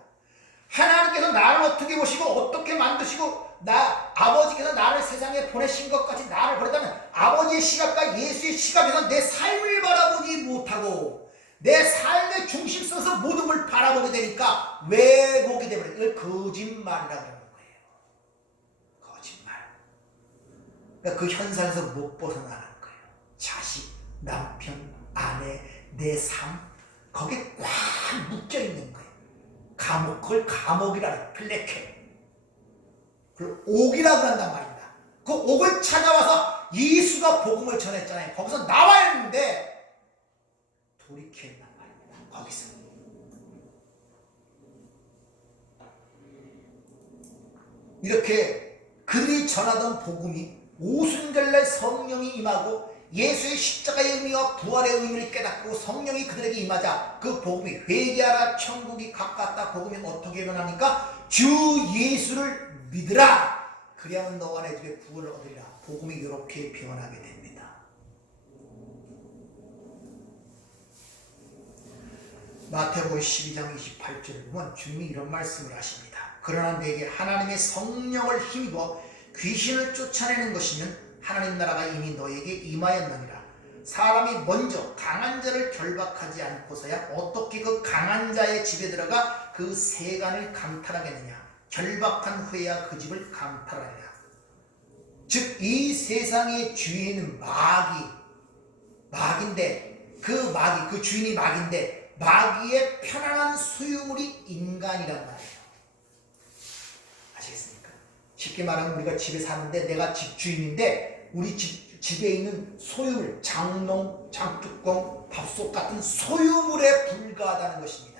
하나님께서 나를 어떻게 보시고 어떻게 만드시고 아버지께서 나를 세상에 보내신 것 같이 나를 버렸다면 아버지의 시각과 예수의 시각에서 내 삶을 바라보지 못하고 내 삶의 중심 속에서 모든 걸 바라보게 되니까 왜곡이 되버려요. 이걸 거짓말이라고 하는 거예요. 거짓말. 그러니까 그 현상에서 못 벗어나는 거예요. 자식, 남편, 아내, 내 삶 거기에 꽉 묶여있는 거예요. 그걸 감옥이라 해요. 블랙캣. 그걸 옥이라고 한단 말입니다. 그 옥을 찾아와서 예수가 복음을 전했잖아요. 거기서 나와야 했는데 돌이켜야 한단 말입니다. 거기서. 이렇게 그들이 전하던 복음이 오순절날 성령이 임하고 예수의 십자가의 의미와 부활의 의미를 깨닫고 성령이 그들에게 임하자 그 복음이 회개하라 천국이 가깝다 복음이 어떻게 일어납니까? 주 예수를 믿으라. 그리하면 너와 내 집에 구원을 얻으리라. 복음이 이렇게 변하게 됩니다. 마태복음 12장 28절을 보면 주님이 이런 말씀을 하십니다. 그러나 내게 하나님의 성령을 힘입어 귀신을 쫓아내는 것이면 하나님 나라가 이미 너에게 임하였느니라. 사람이 먼저 강한 자를 결박하지 않고서야 어떻게 그 강한 자의 집에 들어가 그 세간을 강탈하겠느냐. 결박한 후에야 그 집을 강탈하리라. 즉 이 세상의 주인은 마귀인데 그 주인이 마귀인데 마귀의 편안한 소유물이 인간이란 말이에요. 아시겠습니까? 쉽게 말하면 우리가 집에 사는데 내가 집주인인데 우리 집에 있는 소유물, 장롱, 장뚜껑, 밥솥 같은 소유물에 불과하다는 것입니다.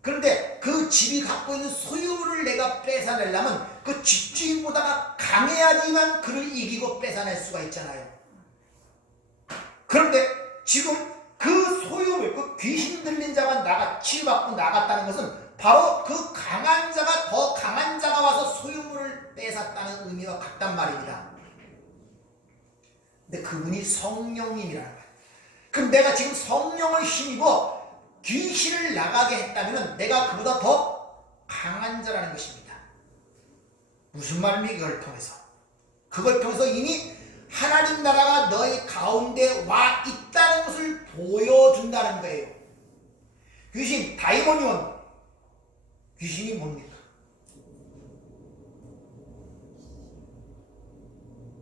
그런데 그 집이 갖고 있는 소유물을 내가 뺏어내려면 그 집주인보다 강해야지만 그를 이기고 뺏어낼 수가 있잖아요. 그런데 지금 그 소유물, 그 귀신 들린 자가 치유받고 나갔다는 것은 바로 그 강한 자가 더 강한 자가 와서 소유물을 뺏었다는 의미와 같단 말입니다. 근데 그분이 성령님이라는 거예요. 그럼 내가 지금 성령을 힘입어 귀신을 나가게 했다면 내가 그보다 더 강한 자라는 것입니다. 무슨 말입니까? 그걸 통해서 이미 하나님 나라가 너희 가운데 와 있다는 것을 보여준다는 거예요. 귀신, 다이모니온. 귀신이 뭡니까?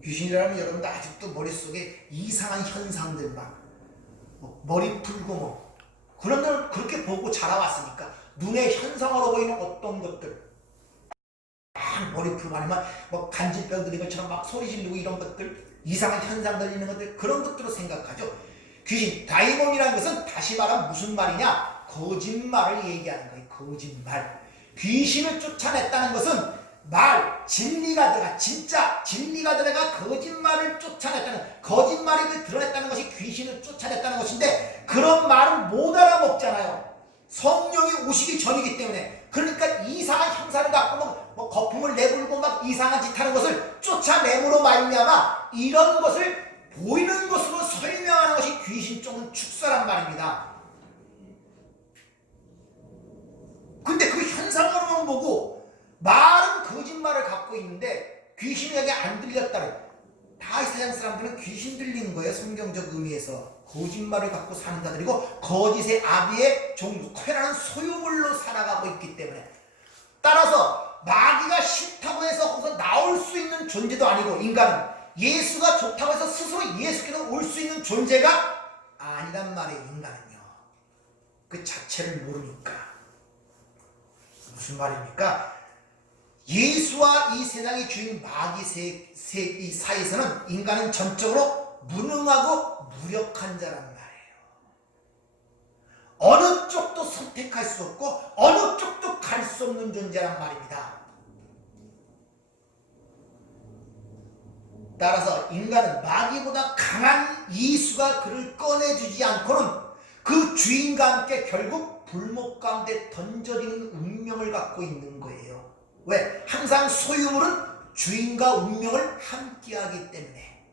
귀신이라면 여러분들 아직도 머릿속에 이상한 현상들 머리 풀고 그런 걸 그렇게 보고 자라왔으니까 눈에 현상으로 보이는 어떤 것들 머리 풀고 아니면 간질병 들린 것처럼 막 소리 지르고 이런 것들 이상한 현상 들리는 것들 그런 것들로 생각하죠. 귀신, 다이몬이라는 것은 다시 말하면 무슨 말이냐? 거짓말을 얘기하는 거예요. 거짓말. 귀신을 쫓아냈다는 것은 진리가 들어가 진짜 진리가 들어가 거짓말을 쫓아냈다는 거짓말이 드러냈다는 것이 귀신을 쫓아냈다는 것인데 그런 말은 못 알아먹잖아요. 성령이 오시기 전이기 때문에. 그러니까 이상한 형사를 갖고 거품을 내불고 이상한 짓 하는 것을 쫓아냄으로 말미암아 이런 것을 보이는 것으로 설명하는 것이 귀신 쪽은 축사란 말입니다. 근데 그 현상으로만 보고 말은 거짓말을 갖고 있는데 귀신에게 안 들렸다는 다 이 세상 사람들은 귀신 들리는 거예요. 성경적 의미에서 거짓말을 갖고 사는 자들이고 거짓의 아비의 종류 쾌락한 소유물로 살아가고 있기 때문에 따라서 마귀가 싫다고 해서 거기서 나올 수 있는 존재도 아니고 인간은 예수가 좋다고 해서 스스로 예수께서 올 수 있는 존재가 아니란 말이에요. 인간은요. 그 자체를 모르니까. 무슨 말입니까? 예수와 이 세상의 주인 마귀 이 사이에서는 인간은 전적으로 무능하고 무력한 자란 말이에요. 어느 쪽도 선택할 수 없고 어느 쪽도 갈 수 없는 존재란 말입니다. 따라서 인간은 마귀보다 강한 예수가 그를 꺼내주지 않고는 그 주인과 함께 결국 불목 가운데 던져지는 운명을 갖고 있는 거예요. 왜? 항상 소유물은 주인과 운명을 함께하기 때문에.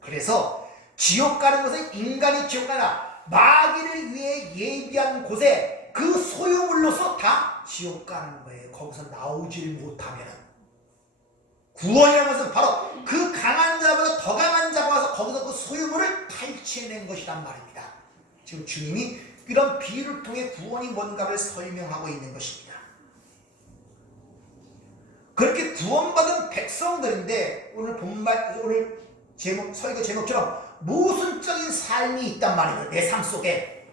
그래서 지옥 가는 것은 인간이 지옥 가나 마귀를 위해 예비한 곳에 그 소유물로서 다 지옥 가는 거예요. 거기서 나오질 못하면. 구원이라는 것은 바로 그 강한 자보다 더 강한 자가 와서 거기서 그 소유물을 탈취해낸 것이란 말입니다. 지금 주님이 이런 비유를 통해 구원이 뭔가를 설명하고 있는 것입니다. 그렇게 구원받은 백성들인데 오늘 설교 제목처럼 모순적인 삶이 있단 말이에요. 내 삶 속에.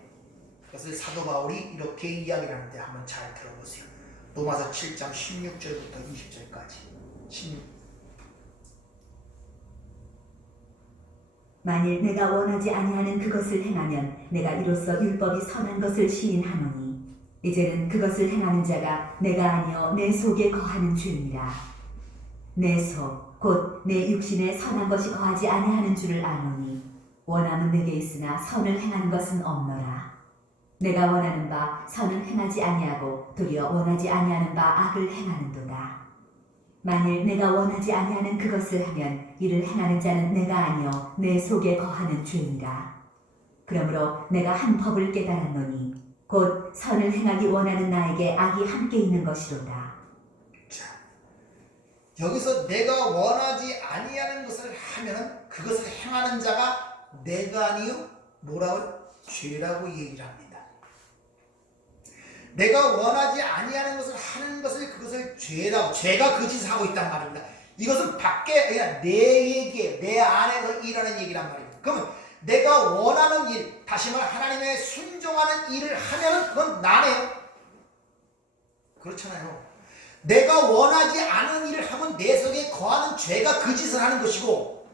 그것을 사도 바울이 이렇게 이야기를 하는데 한번 잘 들어보세요. 로마서 7장 16절부터 20절까지. 만일 내가 원하지 아니하는 그것을 행하면 내가 이로써 율법이 선한 것을 시인하노니 이제는 그것을 행하는 자가 내가 아니요 내 속에 거하는 죄니라. 내 속 곧 내 육신에 선한 것이 거하지 아니하는 줄을 아노니 원함은 내게 있으나 선을 행하는 것은 없노라. 내가 원하는 바 선을 행하지 아니하고 도리어 원하지 아니하는 바 악을 행하는도다. 만일 내가 원하지 아니하는 그것을 하면 이를 행하는 자는 내가 아니요 내 속에 거하는 죄니라. 그러므로 내가 한 법을 깨달았노니 곧 선을 행하기 원하는 나에게 악이 함께 있는 것이로다. 자, 여기서 내가 원하지 아니하는 것을 하면 그것을 행하는 자가 내가 아니요 뭐라고? 죄라고 얘기를 합니다. 내가 원하지 아니하는 것을 하는 것을 그것을 죄라고 죄가 그 짓을 하고 있단 말입니다. 이것은 밖에 그냥 내 얘기에 내 안에서 일하는 얘기란 말입니다. 그러면 내가 원하는 일, 다시 말해 하나님의 순종하는 일을 하면 그건 나네요. 그렇잖아요. 내가 원하지 않은 일을 하면 내 속에 거하는 죄가 그 짓을 하는 것이고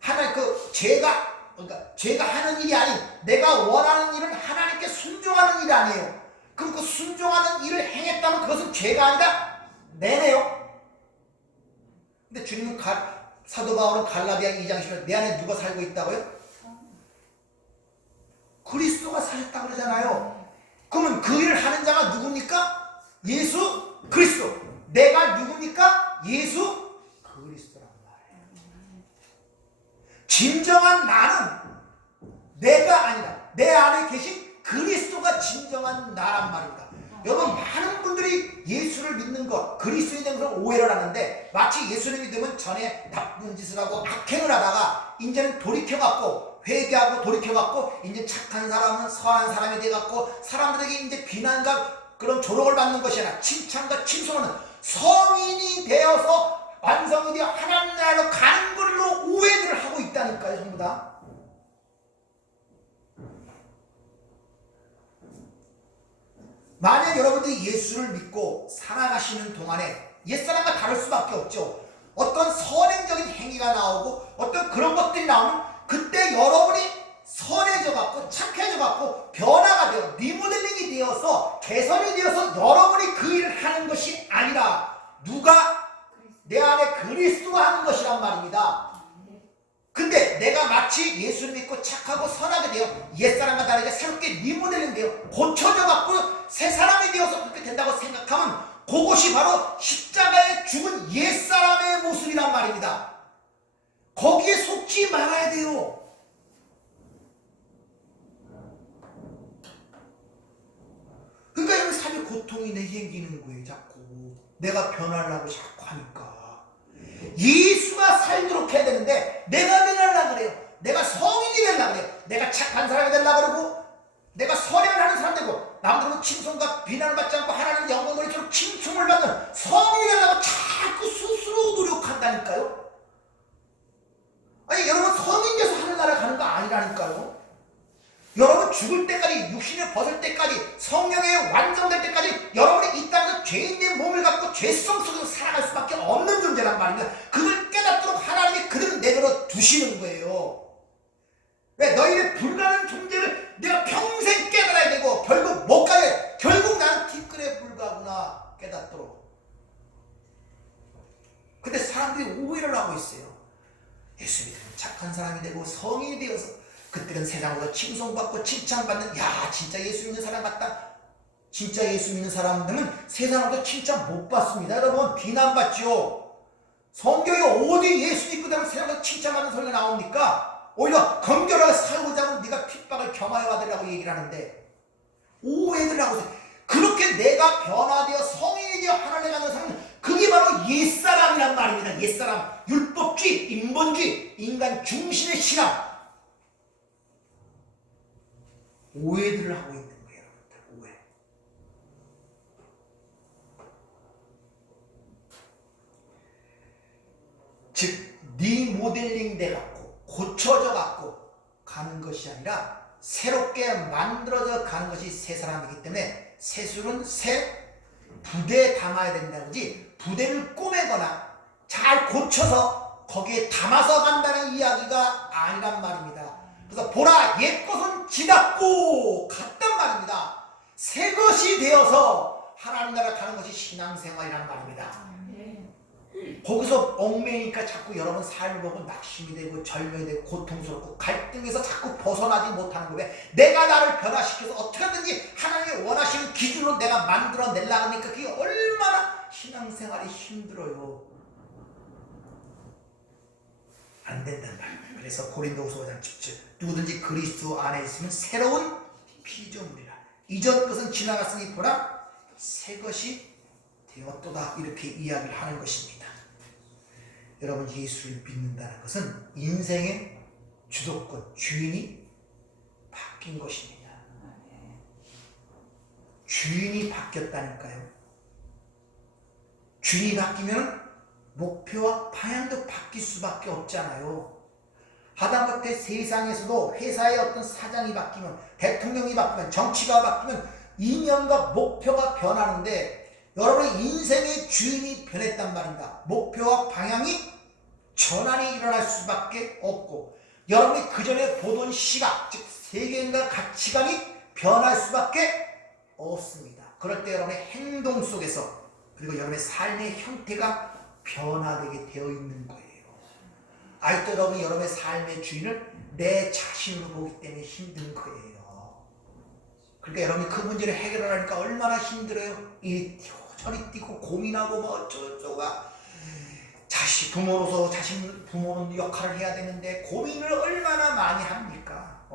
하나님 그러니까 죄가 하는 일이 아닌 내가 원하는 일은 하나님께 순종하는 일이 아니에요. 그럼 그 순종하는 일을 행했다면 그것은 죄가 아니다? 내네요. 근데 주님은 사도 바울은 갈라디아 2장 10절 내 안에 누가 살고 있다고요? 그리스도가 사셨다고 그러잖아요. 그러면 그 일을 하는 자가 누굽니까? 예수 그리스도. 내가 누굽니까? 예수 그리스도란 말이에요. 진정한 나는 내가 아니라 내 안에 계신 그리스도가 진정한 나란 말입니다. 여러분, 많은 분들이 예수를 믿는 것, 그리스도인에 대해서 오해를 하는데, 마치 예수를 믿으면 전에 나쁜 짓을 하고 악행을 하다가 이제는 돌이켜갖고 회개하고 돌이켜갖고 이제 착한 사람은 선한 사람이 돼갖고 사람들에게 이제 비난과 그런 조롱을 받는 것이 아니라 칭찬과 칭송하는 성인이 되어서 완성이 되어 하나님 나라로 가는 걸로 오해를 하고 있다니까요. 전부 다. 만약 여러분들이 예수를 믿고 살아가시는 동안에 옛사람과 다를 수밖에 없죠. 어떤 선행적인 행위가 나오고 어떤 그런 것들이 나오면 그때 여러분이 선해져 갖고 착해져 갖고 변화가 되어 리모델링이 되어서 개선이 되어서 여러분이 그 일을 하는 것이 아니라 누가 내 안에 그리스도가 하는 것이란 말입니다. 근데 내가 마치 예수를 믿고 착하고 선하게 되어 옛사람과 다르게 새롭게 리모델링 되어 고쳐져 갖고 새 사람이 되어서 그렇게 된다고 생각하면 그것이 바로 십자가에 죽은 옛사람의 모습이란 말입니다. 거기에 속지 말아야 돼요. 그러니까 이런 삶의 고통이 내게 생기는 거예요. 자꾸 내가 변하려고 자꾸 하니까 예수가 살도록 해야 되는데 내가 변하려고 그래요. 내가 성인이 되려고 그래요. 내가 착한 사람이 되려고 그러고 내가 선행을 하는 사람 되고 남들은 칭송과 비난을 받지 않고 하나님 영광으로 칭송을 받는 성인이 되려고 자꾸 스스로 노력한다니까요. 아니 여러분 성인 돼서 하늘나라 가는 거 아니라니까요. 여러분 죽을 때까지 육신을 벗을 때까지 성령에 완성될 때까지 여러분이 이 땅에서 죄인의 몸을 갖고 죄성 속에서 살아갈 수밖에 없는 존재란 말입니다. 그걸 깨닫도록 하나님이 그들을 내버려 두시는 거예요. 왜? 너희는 불가능한 존재를 내가 평생 깨달아야 되고 결국 못 가게 결국 나는 티끌에 불과하구나 깨닫도록. 근데 사람들이 오해를 하고 있어요. 예수 믿으면 착한 사람이 되고 성인이 되어서 그때는 세상으로 칭송받고 칭찬받는 야 진짜 예수 믿는 사람 같다. 진짜 예수 믿는 사람들은 세상으로 칭찬 못 받습니다. 여러분 비난받죠. 성경에 어디 예수 믿고 되면 세상으로 칭찬받는 소리가 나옵니까? 오히려 건결하게 살고자 하면 네가 핍박을 겸하여 받으라고 얘기를 하는데 오해를 하고 있어요. 그렇게 내가 변화되어 성인이 되어 하나님을 만나는 사람은 그게 바로 옛사람이란 말입니다. 옛사람, 율법주의, 인본주의, 인간 중심의 신앙. 오해들을 하고 있는 거예요. 여러분들. 오해. 즉 리모델링 돼갖고 고쳐져 갖고 가는 것이 아니라 새롭게 만들어져 가는 것이 새 사람이기 때문에 새술은 새 부대에 담아야 된다든지 부대를 꼬매거나 잘 고쳐서 거기에 담아서 간다는 이야기가 아니란 말입니다. 그래서 보라 옛것은 지났고 갔단 말입니다. 새 것이 되어서 하나님 나라 가는 것이 신앙생활이란 말입니다. 거기서 얽매이니까 자꾸 여러분 삶을 보고 낙심이 되고 절망이 되고 고통스럽고 갈등에서 자꾸 벗어나지 못하는 거예요. 내가 나를 변화시켜서 어떻게든지 하나님이 원하시는 기준으로 내가 만들어내려고 하니까 그게 얼마나 신앙생활이 힘들어요. 안 된단 말이에요. 그래서 고린도후서 5장 17 누구든지 그리스도 안에 있으면 새로운 피조물이라. 이전 것은 지나갔으니 보라 새 것이 되었도다. 이렇게 이야기를 하는 것입니다. 여러분 예수를 믿는다는 것은 인생의 주도권, 주인이 바뀐 것입니다. 주인이 바뀌었다니까요. 주인이 바뀌면 목표와 방향도 바뀔 수밖에 없잖아요. 하다못해 세상에서도 회사의 어떤 사장이 바뀌면 대통령이 바뀌면 정치가 바뀌면 이념과 목표가 변하는데 여러분의 인생의 주인이 변했단 말입니다. 목표와 방향이 전환이 일어날 수밖에 없고 여러분이 그전에 보던 시각, 즉 세계관과 가치관이 변할 수밖에 없습니다. 그럴 때 여러분의 행동 속에서 그리고 여러분의 삶의 형태가 변화되게 되어 있는 거예요. 아직도 여러분의 삶의 주인을 내 자신으로 보기 때문에 힘든 거예요. 그러니까 여러분이 그 문제를 해결하니까 얼마나 힘들어요. 이리 뛰고 저리 뛰고 고민하고 뭐 어쩌고저쩌고가 부모로서 자신 부모는 역할을 해야 되는데 고민을 얼마나 많이 합니까?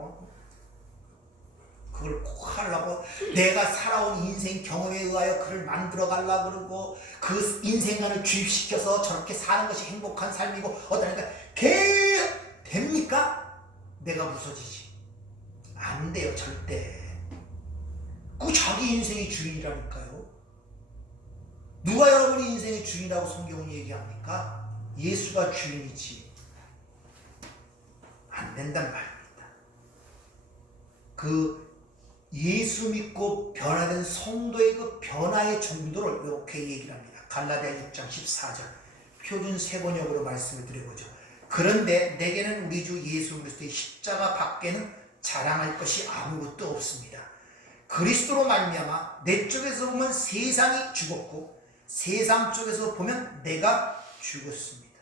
그 그걸 꼭 하려고 내가 살아온 인생 경험에 의하여 그를 만들어 가려고 그러고 그 인생관을 주입시켜서 저렇게 사는 것이 행복한 삶이고 어떠니까 됩니까? 내가 부서지지. 안 돼요, 절대. 그 자기 인생의 주인이라니까요. 누가 여러분의 인생의 주인이라고 성경은 얘기합니까? 예수가 주인이지. 안 된단 말입니다. 그 예수 믿고 변화된 성도의 그 변화의 정도를 이렇게 얘기를 합니다. 갈라디아 6장 14절 표준 세번역으로 말씀을 드려보죠. 그런데 내게는 우리 주 예수 그리스도의 십자가 밖에는 자랑할 것이 아무것도 없습니다. 그리스도로 말미암아 내 쪽에서 보면 세상이 죽었고 세상 쪽에서 보면 내가 죽었습니다.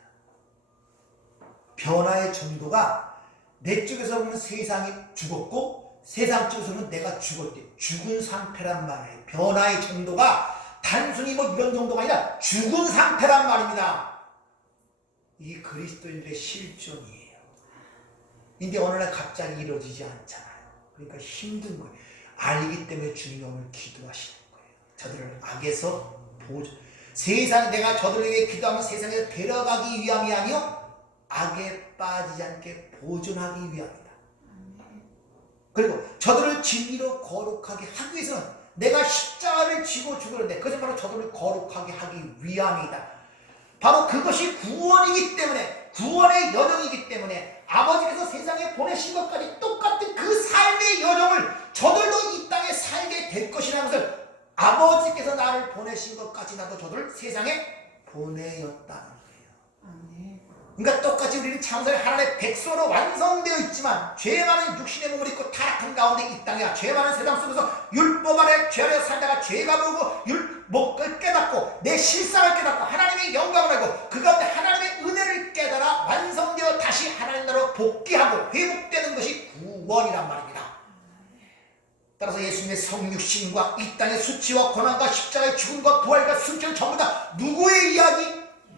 변화의 정도가 내 쪽에서 보면 세상이 죽었고 세상 쪽에서 보면 내가 죽을 때 죽은 상태란 말이에요. 변화의 정도가 단순히 뭐 이런 정도가 아니라 죽은 상태란 말입니다. 이게 그리스도인들의 실존이에요. 근데 어느 날 갑자기 이루어지지 않잖아요. 그러니까 힘든 거예요. 알기 때문에 주님이 오늘 기도하시는 거예요. 저들을 악에서 보존. 세상 내가 저들에게 기도하면 세상에서 데려가기 위함이 아니요 악에 빠지지 않게 보존하기 위함이다. 그리고 저들을 진리로 거룩하게 하기 위해서는 내가 십자가를 지고 죽으는데 그것은 바로 저들을 거룩하게 하기 위함이다. 바로 그것이 구원이기 때문에 구원의 여정이기 때문에 아버지께서 세상에 보내신 것까지 똑같은 그 삶의 여정을 저들도 이 땅에 살게 될 것이라는 것을 아버지께서 나를 보내신 것까지 나도 저들을 세상에 보내었다는 거예요. 그러니까 똑같이 우리는 창세기 하나님의 백성으로 완성되어 있지만 죄 많은 육신의 몸을 입고 타락한 가운데 이 땅이야. 죄 많은 세상 속에서 율법 아래 죄 아래 살다가 죄가 보고 율법을 깨닫고 내 실상을 깨닫고 하나님의 영광을 알고 그 가운데 하나님의 은혜를 깨달아 완성되어 다시 하나님 나라로 복귀하고 회복되는 것이 구원이란 말입니다. 따라서 예수님의 성육신과 이 땅의 수치와 고난과 십자가의 죽음과 부활과 승천 전부 다 누구의 이야기?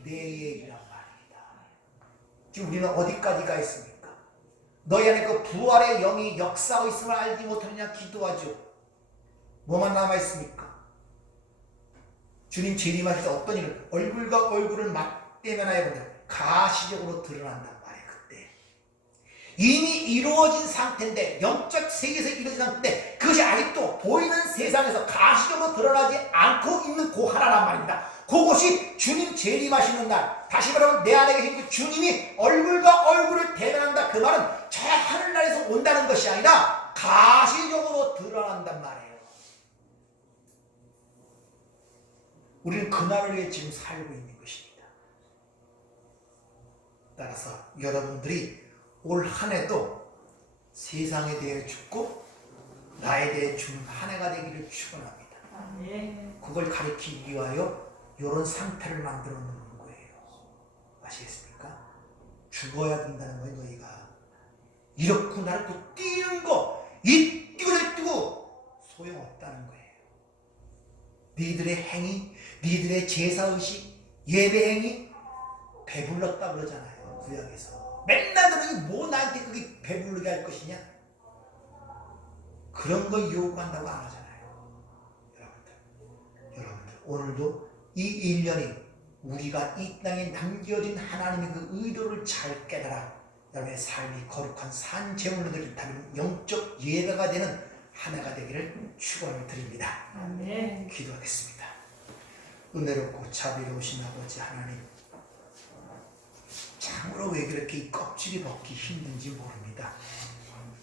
내 얘기란 말입니다. 지금 우리는 어디까지 가 있습니까? 너희 안에 그 부활의 영이 역사하고 있음을 알지 못하느냐 기도하죠. 뭐만 남아있습니까? 주님 재림하실 때 어떤 일을 얼굴과 얼굴을 맞대면하여 보면 가시적으로 드러난단 말이에요. 그때 이미 이루어진 상태인데 영적 세계에서 이루어진 상태인데 그것이 아직도 보이는 세상에서 가시적으로 드러나지 않고 있는 그 하나란 말입니다. 그것이 주님 재림하시는 날, 다시 말하면 내 안에 계신 그 주님이 얼굴과 얼굴을 대면한다. 그 말은 저 하늘나라에서 온다는 것이 아니라 가시적으로 드러난단 말이에요. 우리는 그날을 위해 지금 살고 있는 것입니다. 따라서 여러분들이 올 한 해도 세상에 대해 죽고 나에 대해 죽는 한 해가 되기를 축원합니다. 그걸 가리키기 위하여 이런 상태를 만들어 놓는 거예요. 아시겠습니까? 죽어야 된다는 거예요. 너희가 이렇고 나를 또 뛰는 거, 이 뛰고 저 뛰고 소용없다는 거예요. 니들의 행위, 니들의 제사의식, 예배행위 배불렀다 그러잖아요. 구약에서 맨날 그러니 뭐 나한테 그게 배부르게 할 것이냐? 그런 거 요구한다고 안 하잖아요. 여러분들 오늘도 이 1년이 우리가 이 땅에 남겨진 하나님의 그 의도를 잘 깨달아 여러분의 삶이 거룩한 산 제물로 드리는 영적 예배가 되는 한 해가 되기를 축원을 드립니다. 아멘. 기도하겠습니다. 은혜롭고 자비로우신 아버지 하나님, 참으로 왜 그렇게 이 껍질이 벗기 힘든지 모릅니다.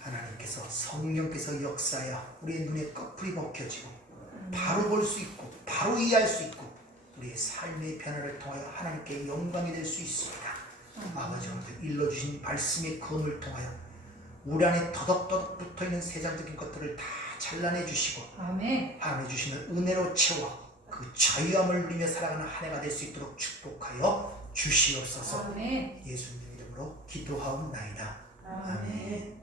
하나님께서 성령께서 역사하여 우리의 눈에 꺼풀이 벗겨지고 바로 볼 수 있고 바로 이해할 수 있고 우리의 삶의 변화를 통하여 하나님께 영광이 될 수 있습니다. 아버지 오늘 일러주신 말씀의 검을 통하여 우리 안에 더덕더덕 붙어있는 세상적인 것들을 다 잘라내 주시고 아멘. 하나님 주시는 은혜로 채워 그 자유함을 누리며 살아가는 한 해가 될 수 있도록 축복하여 주시옵소서. 아멘. 예수님 이름으로 기도하옵나이다. 아멘.